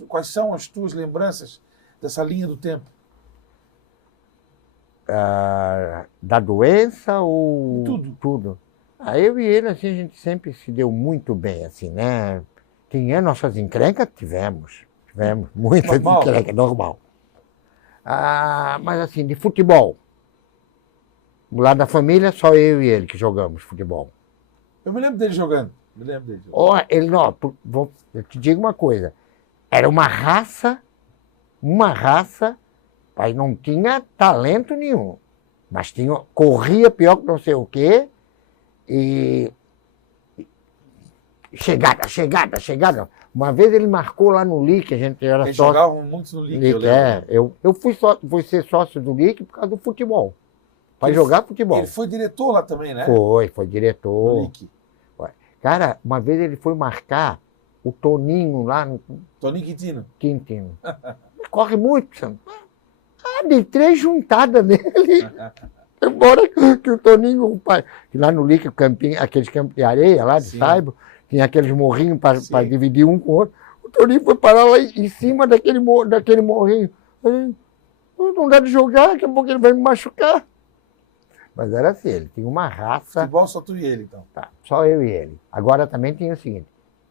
Quais são as tuas lembranças dessa linha do tempo? Da doença ou... Tudo. Eu e ele, assim, a gente sempre se deu muito bem, assim, né? Tinha nossas encrencas? Tivemos muitas encrencas, normal. Mas assim, de futebol. Lá da família, só eu e ele que jogamos futebol. Eu me lembro dele jogando. Eu te digo uma coisa. Era uma raça, mas não tinha talento nenhum. Mas corria pior que não sei o quê. E chegada. Uma vez ele marcou lá no LIC, a gente era sócio. Eles jogavam muito no LIC, eu fui ser sócio do LIC por causa do futebol. Para jogar futebol. Ele foi diretor lá também, né? Foi diretor. No LIC. Cara, uma vez ele foi marcar o Toninho lá no... Toninho Quintino. Corre muito, Santo. De 3 juntadas nele. Embora que o Toninho, lá no LIC, aqueles campos de areia lá de Saibo, tinha aqueles morrinhos para dividir um com o outro. O Toninho foi parar lá em cima daquele morrinho. Não dá de jogar, daqui a pouco ele vai me machucar. Mas era assim, ele tinha uma raça... Futebol só tu e ele, então. Tá, só eu e ele. Agora também tinha o seguinte,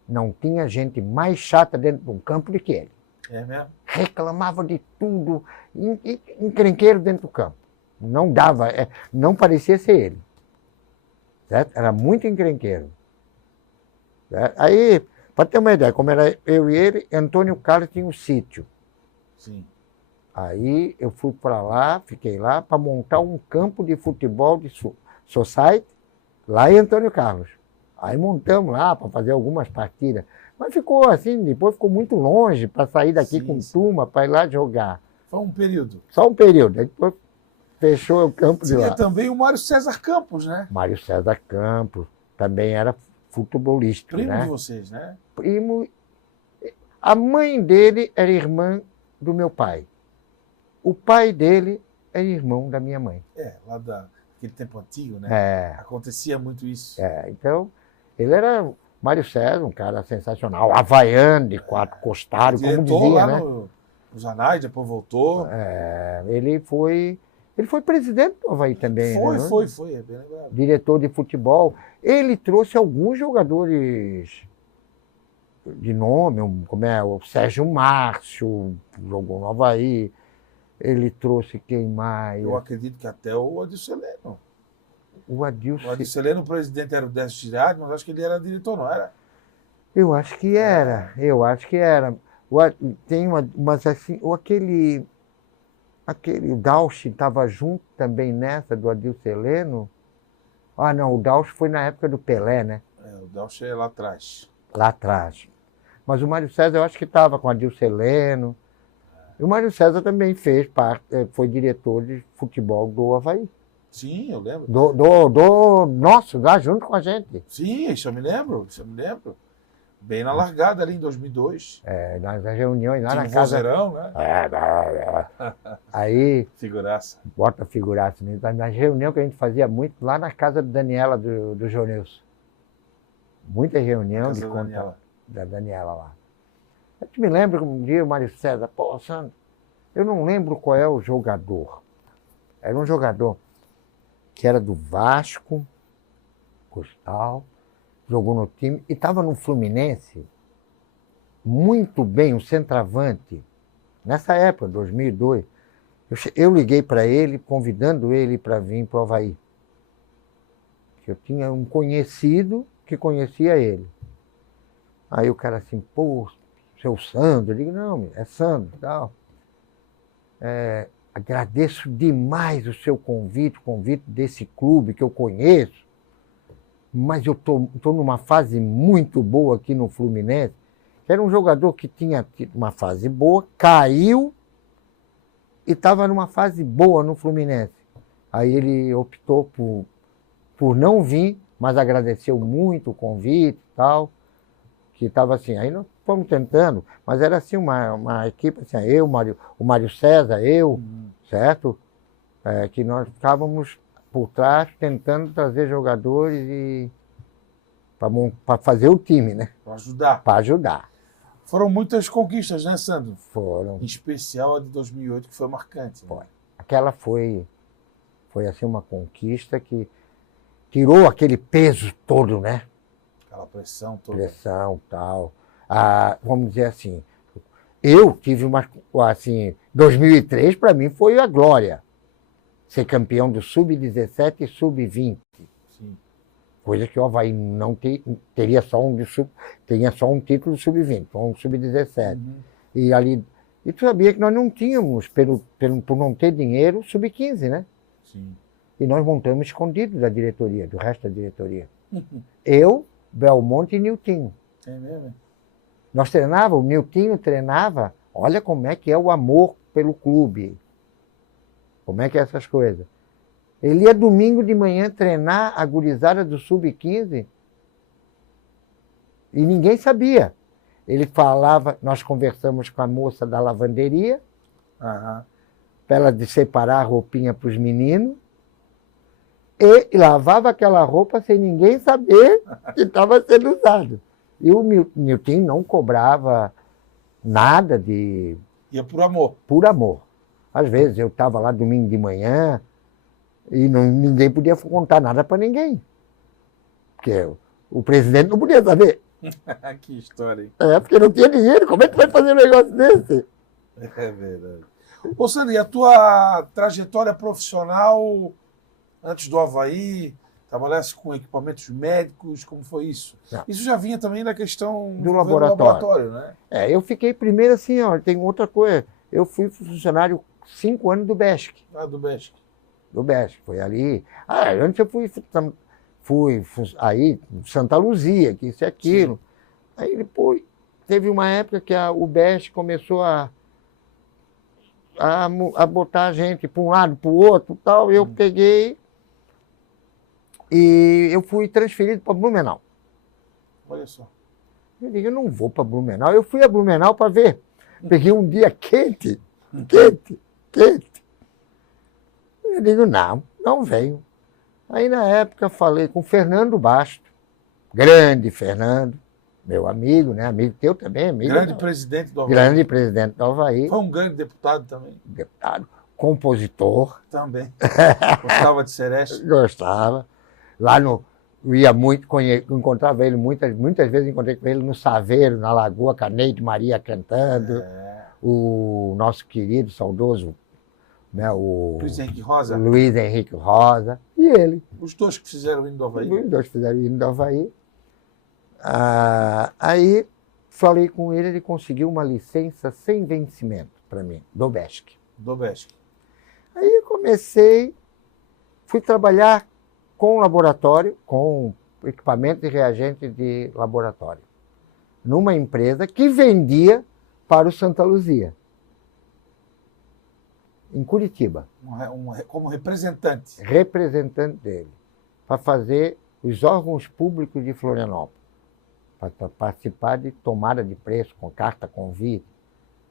não tinha gente mais chata dentro de um campo do que ele. É mesmo? Reclamava de tudo, encrenqueiro dentro do campo. Não dava, não parecia ser ele. Certo? Era muito encrenqueiro. Certo? Aí, para ter uma ideia, como era eu e ele, Antônio Carlos tinha um sítio. Sim. Aí eu fui para lá, fiquei lá para montar um campo de futebol de society lá em Antônio Carlos. Aí montamos lá para fazer algumas partidas. Mas ficou assim, depois ficou muito longe para sair daqui com turma, para ir lá jogar. Foi um período. Só um período. Aí depois fechou o campo de lá. Tinha também o Mário César Campos, né? Mário César Campos também era futebolista. Primo, né? De vocês, né? Primo. A mãe dele era irmã do meu pai. O pai dele é irmão da minha mãe. Lá daquele tempo antigo, né? Acontecia muito isso. Então, ele era Mário César, um cara sensacional, havaiano de 4 costados, como dizia, lá né? Nos Anais, depois voltou. Ele foi presidente do Avaí também. Foi, é bem legal. Diretor de futebol. Ele trouxe alguns jogadores de nome, como o Sérgio Márcio, jogou no Avaí. Ele trouxe quem mais? Eu acredito que até o Adilson Heleno. O Adilson Heleno, o presidente era o Décio Girardi, mas acho que ele era diretor, não era? Eu acho que era. Tem mas assim, aquele Dausch estava junto também nessa do Adilson Heleno. Não, o Dausch foi na época do Pelé, né? O Dausch é lá atrás. Lá atrás. Mas o Mário César eu acho que estava com o Adilson Heleno. E o Mário César também fez parte, foi diretor de futebol do Avaí. Sim, eu lembro. Nosso, lá junto com a gente. Sim, isso eu me lembro. Bem na largada ali em 2002. Nas reuniões lá Tinha na um casa. vozeirão, né? Aí, Figuraça. bota figuraça. Nas reuniões que a gente fazia muito, lá na casa da Daniela, do João Nilson. Muita reunião de conta da Daniela lá. Eu me lembro que um dia o Mário César, pô, Sandro, eu não lembro qual é o jogador. Era um jogador que era do Vasco, Costal, jogou no time e estava no Fluminense muito bem, um centroavante. Nessa época, 2002, eu liguei para ele, convidando ele para vir para o Avaí. Eu tinha um conhecido que conhecia ele. Aí o cara assim, pô, seu Sandro. Eu digo, não, é Sandro, tal. Agradeço demais o seu convite, o convite desse clube que eu conheço, mas eu estou numa fase muito boa aqui no Fluminense. Era um jogador que tinha tido uma fase boa, caiu e estava numa fase boa no Fluminense. Aí ele optou por não vir, mas agradeceu muito o convite e tal, que estava assim, aí nós fomos tentando, mas era assim uma equipe, assim, o Mário César, certo? Que nós ficávamos por trás tentando trazer jogadores para fazer o time, né? Para ajudar. Para ajudar. Foram muitas conquistas, né, Sandro? Foram. Em especial a de 2008, que foi marcante. Né? Foi. Aquela foi assim uma conquista que tirou aquele peso todo, né? Aquela pressão toda. Pressão, tal. Vamos dizer assim, eu tive assim, 2003 para mim foi a glória. Ser campeão do Sub-17 e Sub-20. Sim. Coisa que o Avaí não teria tinha só um título Sub-20, um Sub-17. Uhum. E tu sabia que nós não tínhamos, por não ter dinheiro, Sub-15, né? Sim. E nós montamos escondido da diretoria, do resto da diretoria. Eu, Belmonte e Niltinho. É mesmo? Nós treinávamos, o Niltinho treinava, olha como é que é o amor pelo clube. Como é que é essas coisas. Ele ia domingo de manhã treinar a gurizada do Sub-15 e ninguém sabia. Ele falava, nós conversamos com a moça da lavanderia, para ela separar a roupinha para os meninos, e lavava aquela roupa sem ninguém saber que estava sendo usado. E o Nilton não cobrava nada de... Ia por amor. Por amor. Às vezes eu estava lá domingo de manhã e ninguém podia contar nada para ninguém. Porque o presidente não podia saber. Que história, hein? Porque não tinha dinheiro. Como é que vai fazer um negócio desse? É verdade. Ô, Sandro, e a tua trajetória profissional antes do Avaí? Trabalhasse com equipamentos médicos, como foi isso? Não. Isso já vinha também da questão do laboratório, né? Eu fiquei primeiro assim, tem outra coisa. Eu fui funcionário 5 anos do BESC. Do BESC. Do BESC, foi ali. Antes eu fui aí, Santa Luzia, que isso e aquilo. Sim. Aí depois, teve uma época que o BESC começou a botar a gente para um lado, para o outro, tal. Eu peguei e eu fui transferido para Blumenau. Olha só. Eu digo, eu não vou para Blumenau. Eu fui a Blumenau para ver. Peguei um dia quente. Eu digo, não venho. Aí, na época, falei com o Fernando Basto, grande Fernando, meu amigo, né? Amigo teu também, amigo. Grande presidente do Avaí. Grande presidente do Avaí. Foi um grande deputado também. Deputado, compositor. Também. Gostava de Sereste? Gostava. Lá ia muito, encontrava ele muitas vezes, encontrei com ele no Saveiro, na Lagoa, Caneide Maria cantando. O nosso querido, saudoso, né, o Luiz Henrique Rosa, e ele. Os dois que fizeram o hino do Avaí. Os dois fizeram o hino do Avaí. Aí falei com ele, ele conseguiu uma licença sem vencimento para mim, do BESC. Do BESC. Aí eu fui trabalhar com laboratório, com equipamento e reagente de laboratório, numa empresa que vendia para o Santa Luzia. em Curitiba. Como representante. Representante dele, para fazer os órgãos públicos de Florianópolis, para participar de tomada de preço, com carta convite,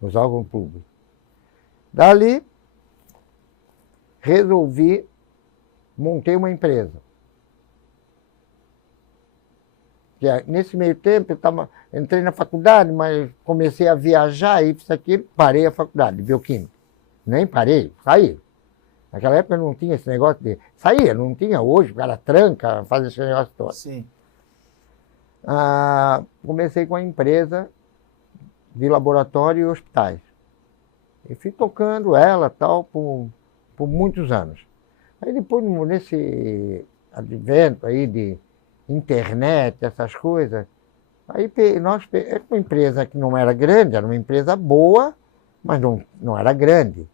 nos órgãos públicos. Dali, montei uma empresa. Nesse meio tempo, entrei na faculdade, mas comecei a viajar e isso aqui, parei a faculdade de bioquímica. Nem parei, saí. Naquela época não tinha esse negócio de... Saía, não tinha hoje, o cara tranca, faz esse negócio todo. Sim. Comecei com a empresa de laboratório e hospitais. E fui tocando ela tal por muitos anos. Aí depois, nesse advento aí de internet, essas coisas, aí era uma empresa que não era grande, era uma empresa boa, mas não era grande.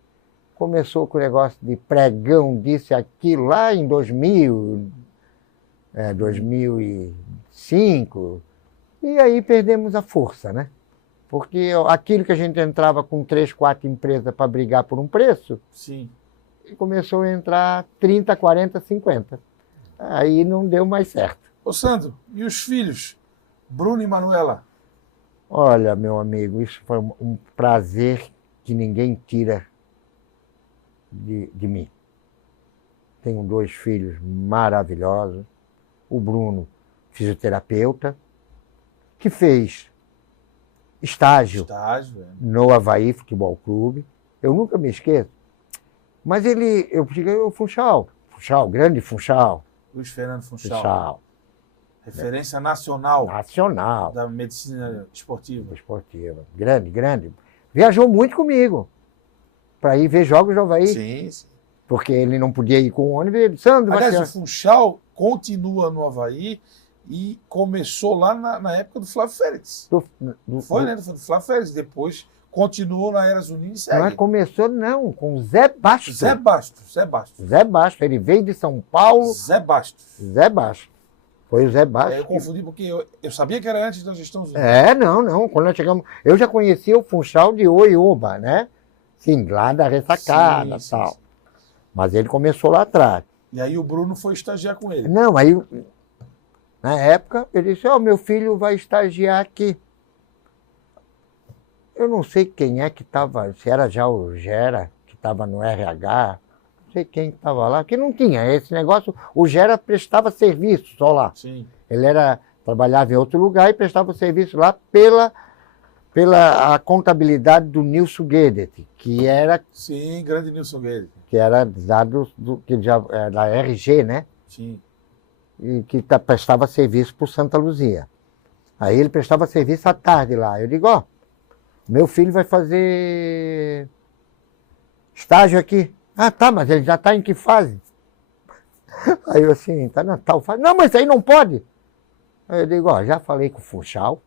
Começou com o negócio de pregão, disse aquilo lá em 2005, e aí perdemos a força, né? Porque aquilo que a gente entrava com 3, 4 empresas para brigar por um preço, sim, começou a entrar 30, 40, 50. Aí não deu mais certo. Ô Sandro, e os filhos, Bruno e Manuela? Olha, meu amigo, isso foi um prazer que ninguém tira de mim. Tenho 2 filhos maravilhosos. O Bruno, fisioterapeuta, que fez estágio no Avaí Futebol Clube. Eu nunca me esqueço. Mas eu cheguei ao Funchal, grande Funchal. Luiz Fernando Funchal. Referência nacional. Nacional. Da medicina esportiva. Esportiva. Grande, grande. Viajou muito comigo para ir ver jogos do Avaí. Sim, sim. Porque ele não podia ir com o ônibus. Ele, Sandro, aliás, o Funchal continua no Avaí e começou lá na época do Flávio Félix. Foi, né? Do Flávio Félix. Depois continuou na Era Zunini e segue. Não começou, não, com o Zé Bastos. Zé Bastos. Ele veio de São Paulo. Zé Bastos. Foi o Zé Bastos. Eu confundi porque eu sabia que era antes da gestão Zunini. Não. Quando nós chegamos... Eu já conhecia o Funchal de Oiúba, né? Sim, lá da ressacada e tal. Sim. Mas ele começou lá atrás. E aí o Bruno foi estagiar com ele. Não, aí... Na época, ele disse, meu filho vai estagiar aqui. Eu não sei quem é que estava, se era já o Gera, que estava no RH, não sei quem estava lá, porque não tinha esse negócio. O Gera prestava serviço só lá. Sim. Ele trabalhava em outro lugar e prestava serviço lá pela a contabilidade do Nilson Guedet, que era... Sim, grande Nilson Guedet. Que era da RG, né? Sim. E que prestava serviço para o Santa Luzia. Aí ele prestava serviço à tarde lá. Eu digo, meu filho vai fazer estágio aqui. Tá, mas ele já está em que fase? Aí eu assim, tá na tal fase. Não, mas aí não pode. Aí eu digo, já falei com o Funchal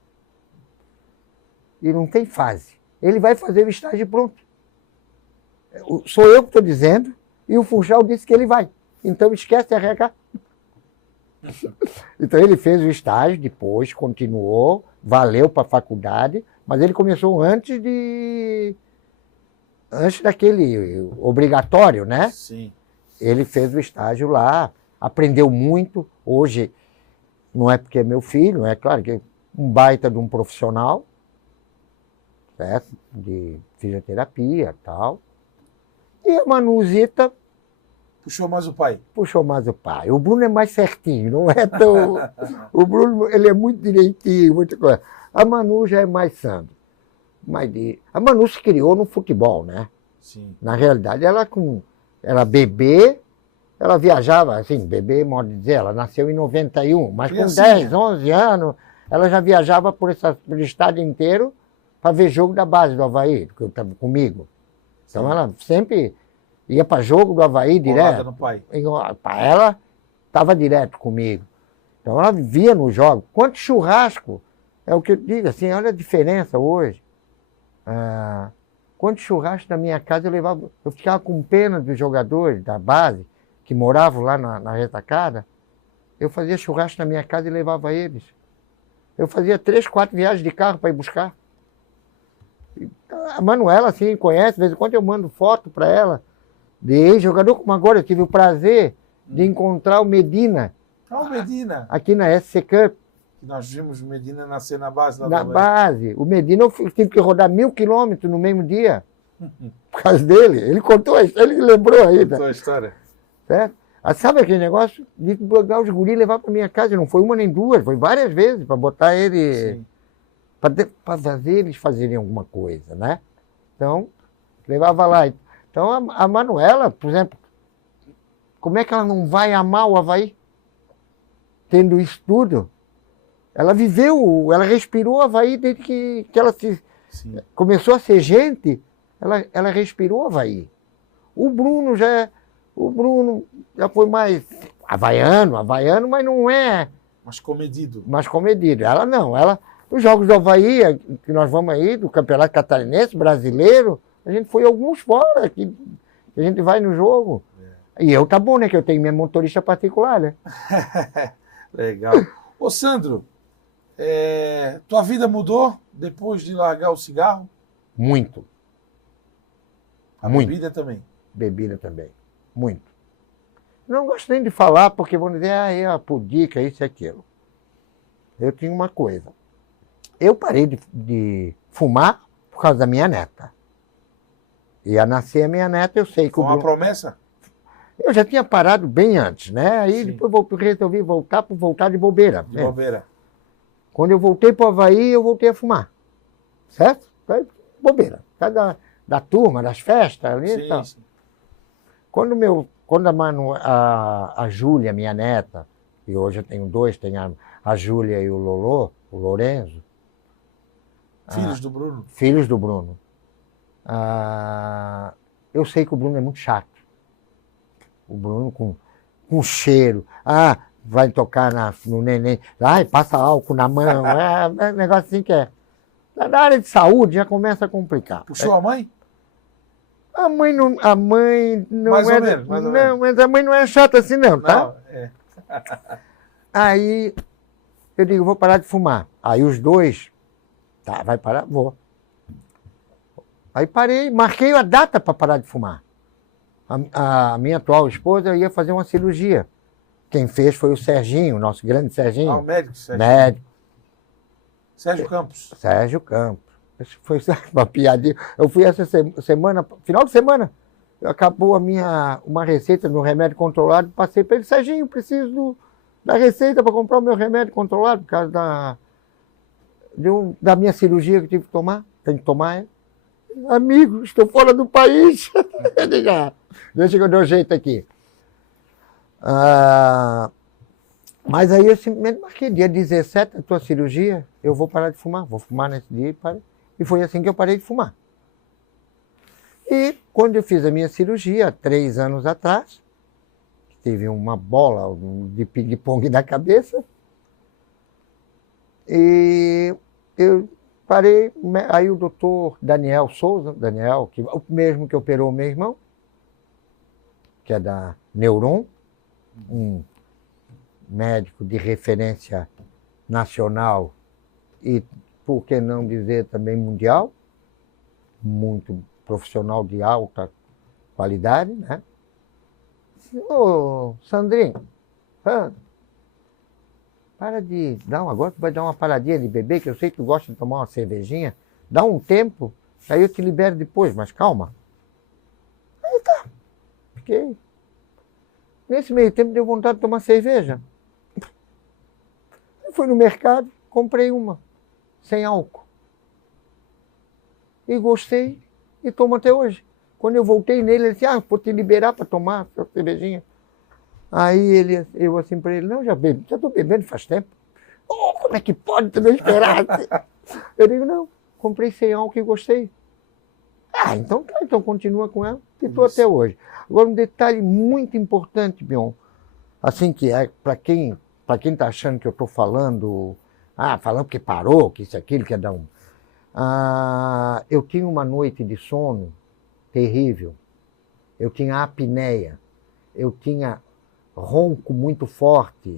e não tem fase. Ele vai fazer o estágio pronto. Sou eu que estou dizendo e o Funchal disse que ele vai. Então esquece de RH. Então ele fez o estágio, depois continuou, valeu para a faculdade, mas ele começou antes daquele obrigatório, né? Sim. Ele fez o estágio lá, aprendeu muito. Hoje, não é porque é meu filho, é claro que é um baita de um profissional, certo? De fisioterapia e tal. E a Manuzita puxou mais o pai. Puxou mais o pai. O Bruno é mais certinho, não é tão... O Bruno, ele é muito direitinho, muita coisa. A Manu já é mais Sandro. A Manu se criou no futebol, né? Sim. Na realidade, ela bebê, ela viajava, assim, bebê, modo de dizer, ela nasceu em 91, mas com 10, 11 anos, ela já viajava por o estado inteiro para ver jogo da base do Avaí, que eu estava comigo. Então sim. Ela sempre... ia para jogo do Avaí direto. No pai. Ela estava direto comigo. Então ela vivia no jogo. Quanto churrasco, é o que eu digo assim, olha a diferença hoje. Quanto churrasco na minha casa eu ficava com pena dos jogadores da base, que moravam lá na ressacada. Eu fazia churrasco na minha casa e levava eles. Eu fazia 3, 4 viagens de carro para ir buscar. Então, A Manuela, assim, conhece, de vez em quando eu mando foto para ela, de ex-jogador, como agora eu tive o prazer de encontrar o Medina. O Medina. Aqui na SC Cup. Nós vimos o Medina nascer na base. Na base. O Medina, eu tive que rodar 1.000 quilômetros no mesmo dia. Por causa dele. Ele contou, ele lembrou ainda. Contou a história. Certo? Sabe aquele negócio de pegar os guris e levar para minha casa? Não foi uma nem duas, foi várias vezes, para botar ele... Para fazer eles fazerem alguma coisa, né? Então, levava lá. Então, a Manuela, por exemplo, como é que ela não vai amar o Avaí? Tendo isso tudo. Ela viveu, ela respirou o Avaí desde que ela começou a ser gente, ela respirou o Avaí. O Bruno já foi mais havaiano, mas não é... Mais comedido. Mais comedido. Ela não, os jogos do Avaí, que nós vamos aí, do Campeonato Catarinense, brasileiro, a gente foi alguns fora, que a gente vai no jogo. E eu tá bom, né, que eu tenho minha motorista particular, né? Legal. Ô, Sandro, tua vida mudou depois de largar o cigarro? Muito. Muito. Bebida também? Bebida também. Muito. Não gosto nem de falar, porque vão dizer, é a pudica, isso e aquilo. Eu tinha uma coisa. Eu parei de fumar por causa da minha neta. Ia nascer a minha neta, eu sei que foi uma promessa? Eu já tinha parado bem antes, né? Aí depois resolvi voltar de bobeira. De bobeira. Quando eu voltei para o Avaí, eu voltei a fumar. Certo? Bobeira. Da turma, das festas ali e tal. Sim. Quando a Júlia, minha neta, e hoje eu tenho dois, tem a Júlia e o Lorenzo. Filhos do Bruno? Filhos do Bruno. Eu sei que o Bruno é muito chato. O Bruno com cheiro. Vai tocar no neném. Passa álcool na mão. É um negócio assim que é. Na área de saúde já começa a complicar. Puxou a mãe? A mãe não mais é... ou menos, mais ou menos. Não, mas a mãe não é chata assim não, tá? Não, Aí eu digo, vou parar de fumar. Aí os dois, tá, vai parar? Vou. Aí parei, marquei a data para parar de fumar. A minha atual esposa ia fazer uma cirurgia. Quem fez foi o Serginho, nosso grande Serginho. O médico Serginho. Médico. Sérgio Campos. Sérgio Campos. Isso foi uma piadinha. Eu fui essa semana, final de semana, acabou uma receita no remédio controlado, passei para ele, Serginho, preciso da receita para comprar o meu remédio controlado, por causa da minha cirurgia que eu tive que tomar. Tem que tomar, Amigo, estou fora do país. Deixa que eu dou um jeito aqui. Mas aí eu simplesmente marquei, dia 17 da tua cirurgia, eu vou parar de fumar. Vou fumar nesse dia e parei. E foi assim que eu parei de fumar. E quando eu fiz a minha cirurgia, 3 anos atrás, tive uma bola de ping-pong na cabeça, e eu parei. Aí o doutor Daniel Souza, o mesmo que operou o meu irmão, que é da Neuron, um médico de referência nacional e, por que não dizer, também mundial, muito profissional de alta qualidade, né? Ô, Sandrinho, para de dar agora tu vai dar uma paradinha de beber, que eu sei que tu gosta de tomar uma cervejinha, dá um tempo, aí eu te libero depois, mas calma. Aí tá, fiquei. Nesse meio tempo deu vontade de tomar cerveja. Eu fui no mercado, comprei uma, sem álcool. E gostei, e tomo até hoje. Quando eu voltei nele, ele disse, vou te liberar para tomar a cervejinha. Aí eu assim para ele, não, já estou bebendo faz tempo. Como é que pode tu não esperar? Eu digo, não, comprei sem álcool e gostei. Então tá, então continua com ela, e estou até hoje. Agora, um detalhe muito importante, Bion, assim que é, para quem está achando que eu estou falando, falando que parou, que isso, aquilo, quer dar um... eu tinha uma noite de sono terrível, eu tinha apneia, eu tinha ronco muito forte,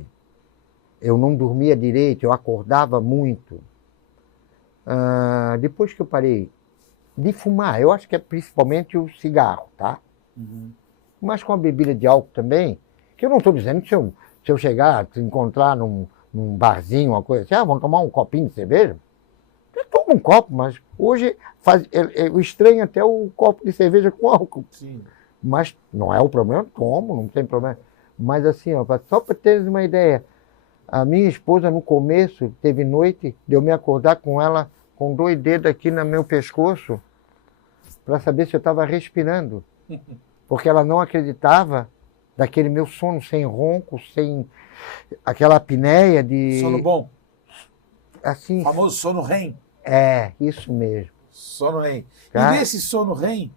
eu não dormia direito, eu acordava muito. Depois que eu parei de fumar. Eu acho que é principalmente o cigarro, tá? Uhum. Mas com a bebida de álcool também, que eu não estou dizendo que se eu chegar, se encontrar num barzinho, uma coisa assim, vamos tomar um copinho de cerveja? Eu tomo um copo, mas hoje eu estranho até o copo de cerveja com álcool. Sim. Mas não é o problema, eu tomo, não tem problema. Mas assim, ó, só para teres uma ideia, a minha esposa no começo teve noite de eu me acordar com ela com 2 dedos aqui no meu pescoço para saber se eu estava respirando. Porque ela não acreditava daquele meu sono sem ronco, sem aquela apneia de... Sono bom. Assim, O famoso sono REM. Isso mesmo. Sono REM. Tá? E nesse sono REM,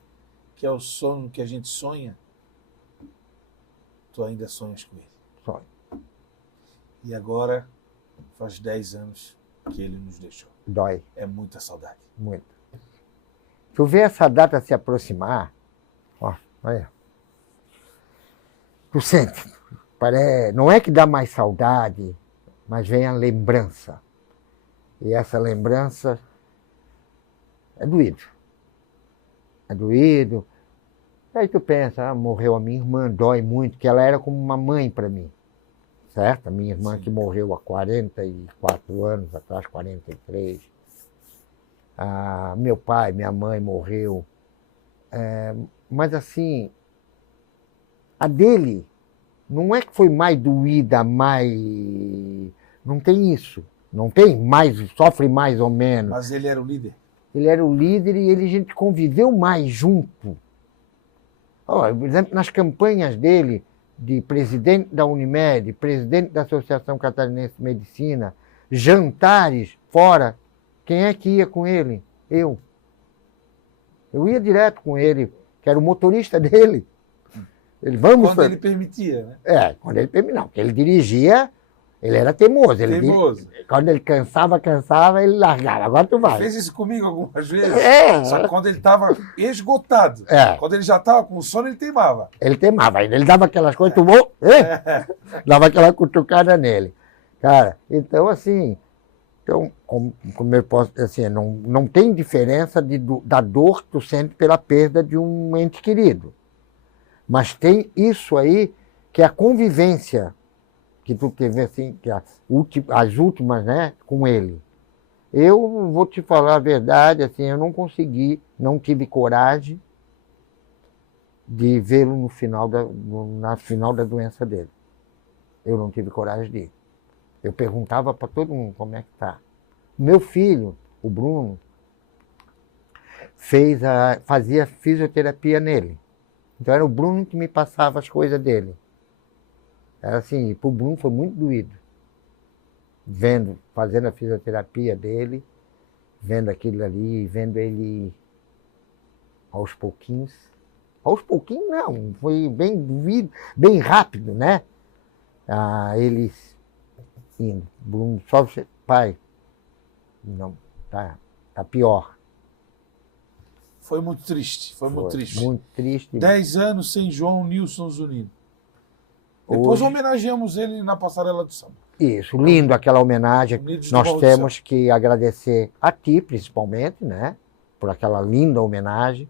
que é o sono que a gente sonha, tu ainda sonhas com ele. Sonho. E agora faz 10 anos que ele nos deixou. Dói. É muita saudade. Muito. Tu vê essa data se aproximar, ó, olha. Tu sente. Não é que dá mais saudade, mas vem a lembrança. E essa lembrança é doído. É doído. Aí tu pensa, morreu a minha irmã, dói muito, que ela era como uma mãe para mim. Certo? A minha irmã, sim, que morreu há 44 anos atrás, 43. Meu pai, minha mãe morreu. Mas assim, a dele não é que foi mais doída, mais... Não tem isso. Não tem mais, sofre mais ou menos. Mas ele era o líder? Ele era o líder e a gente conviveu mais junto. Por exemplo, nas campanhas dele, de presidente da Unimed, presidente da Associação Catarinense de Medicina, jantares fora, quem é que ia com ele? Eu. Eu ia direto com ele, que era o motorista dele. Quando ele permitia, né? Quando ele permitia. Não, porque ele dirigia, ele era teimoso. Quando ele cansava, ele largava. Agora tu vai. Ele fez isso comigo algumas vezes. Só que quando ele estava esgotado. Quando ele já estava com sono, ele teimava. Ele teimava. Ele dava aquelas coisas, tomou, dava aquela cutucada nele. Cara, então assim, como eu posso dizer assim, não tem diferença da dor que tu sente pela perda de um ente querido. Mas tem isso aí, que é a convivência que tu teve, assim, que as últimas, né, com ele. Eu vou te falar a verdade, assim, eu não consegui, não tive coragem de vê-lo na final da doença dele. Eu não tive coragem de ir. Eu perguntava para todo mundo como é que tá. Meu filho, o Bruno, fazia fisioterapia nele. Então era o Bruno que me passava as coisas dele. Era assim, pro Bruno foi muito doído. Fazendo a fisioterapia dele, vendo aquilo ali, vendo ele aos pouquinhos. Aos pouquinhos não, foi bem doído, bem rápido, né? Eles indo. Bruno, só você, pai, não, tá pior. Foi muito triste, muito triste. Muito triste. 10 anos sem João Nilson Zunino. Depois homenageamos ele na Passarela do Samba. Isso, lindo aquela homenagem. Nós temos que agradecer a ti, principalmente, né? Por aquela linda homenagem.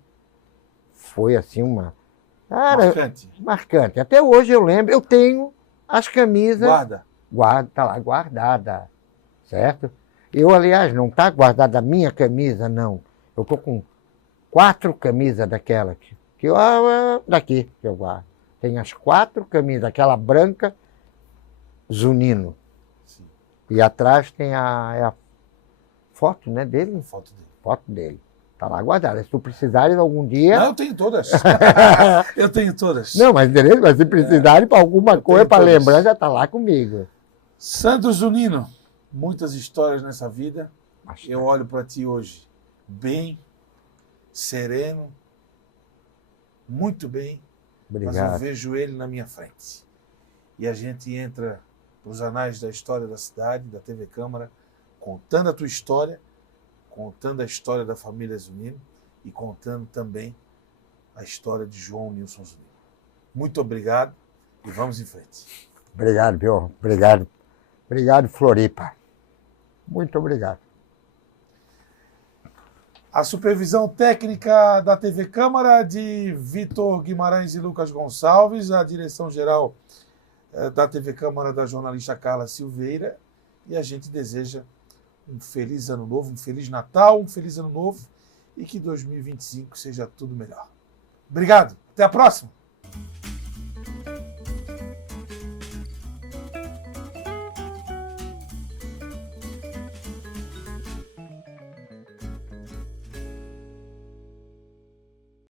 Foi assim uma... Marcante. Até hoje eu lembro, eu tenho as camisas... Tá lá guardada, certo? Eu, aliás, não tá guardada a minha camisa, não. Eu tô com 4 camisas daquela daqui que eu guardo. Tem as 4 camisas, aquela branca, Zunino. Sim. E atrás tem a foto, né, dele. Foto dele. Tá lá guardada. Se tu precisares algum dia... Não, eu tenho todas. Eu tenho todas. Não, mas beleza, mas se precisarem para alguma coisa, para lembrar, já tá lá comigo. Sandro Zunino, muitas histórias nessa vida. Eu olho para ti hoje bem, sereno, muito bem. Obrigado. Mas eu vejo ele na minha frente. E a gente entra nos anais da história da cidade, da TV Câmara, contando a tua história, contando a história da família Zunino e contando também a história de João Nilson Zunino. Muito obrigado e vamos em frente. Obrigado, Bill. Obrigado. Obrigado, Floripa. Muito obrigado. A supervisão técnica da TV Câmara de Vitor Guimarães e Lucas Gonçalves, a direção-geral da TV Câmara da jornalista Carla Silveira, e a gente deseja um feliz ano novo, um feliz Natal, um feliz ano novo e que 2025 seja tudo melhor. Obrigado, até a próxima!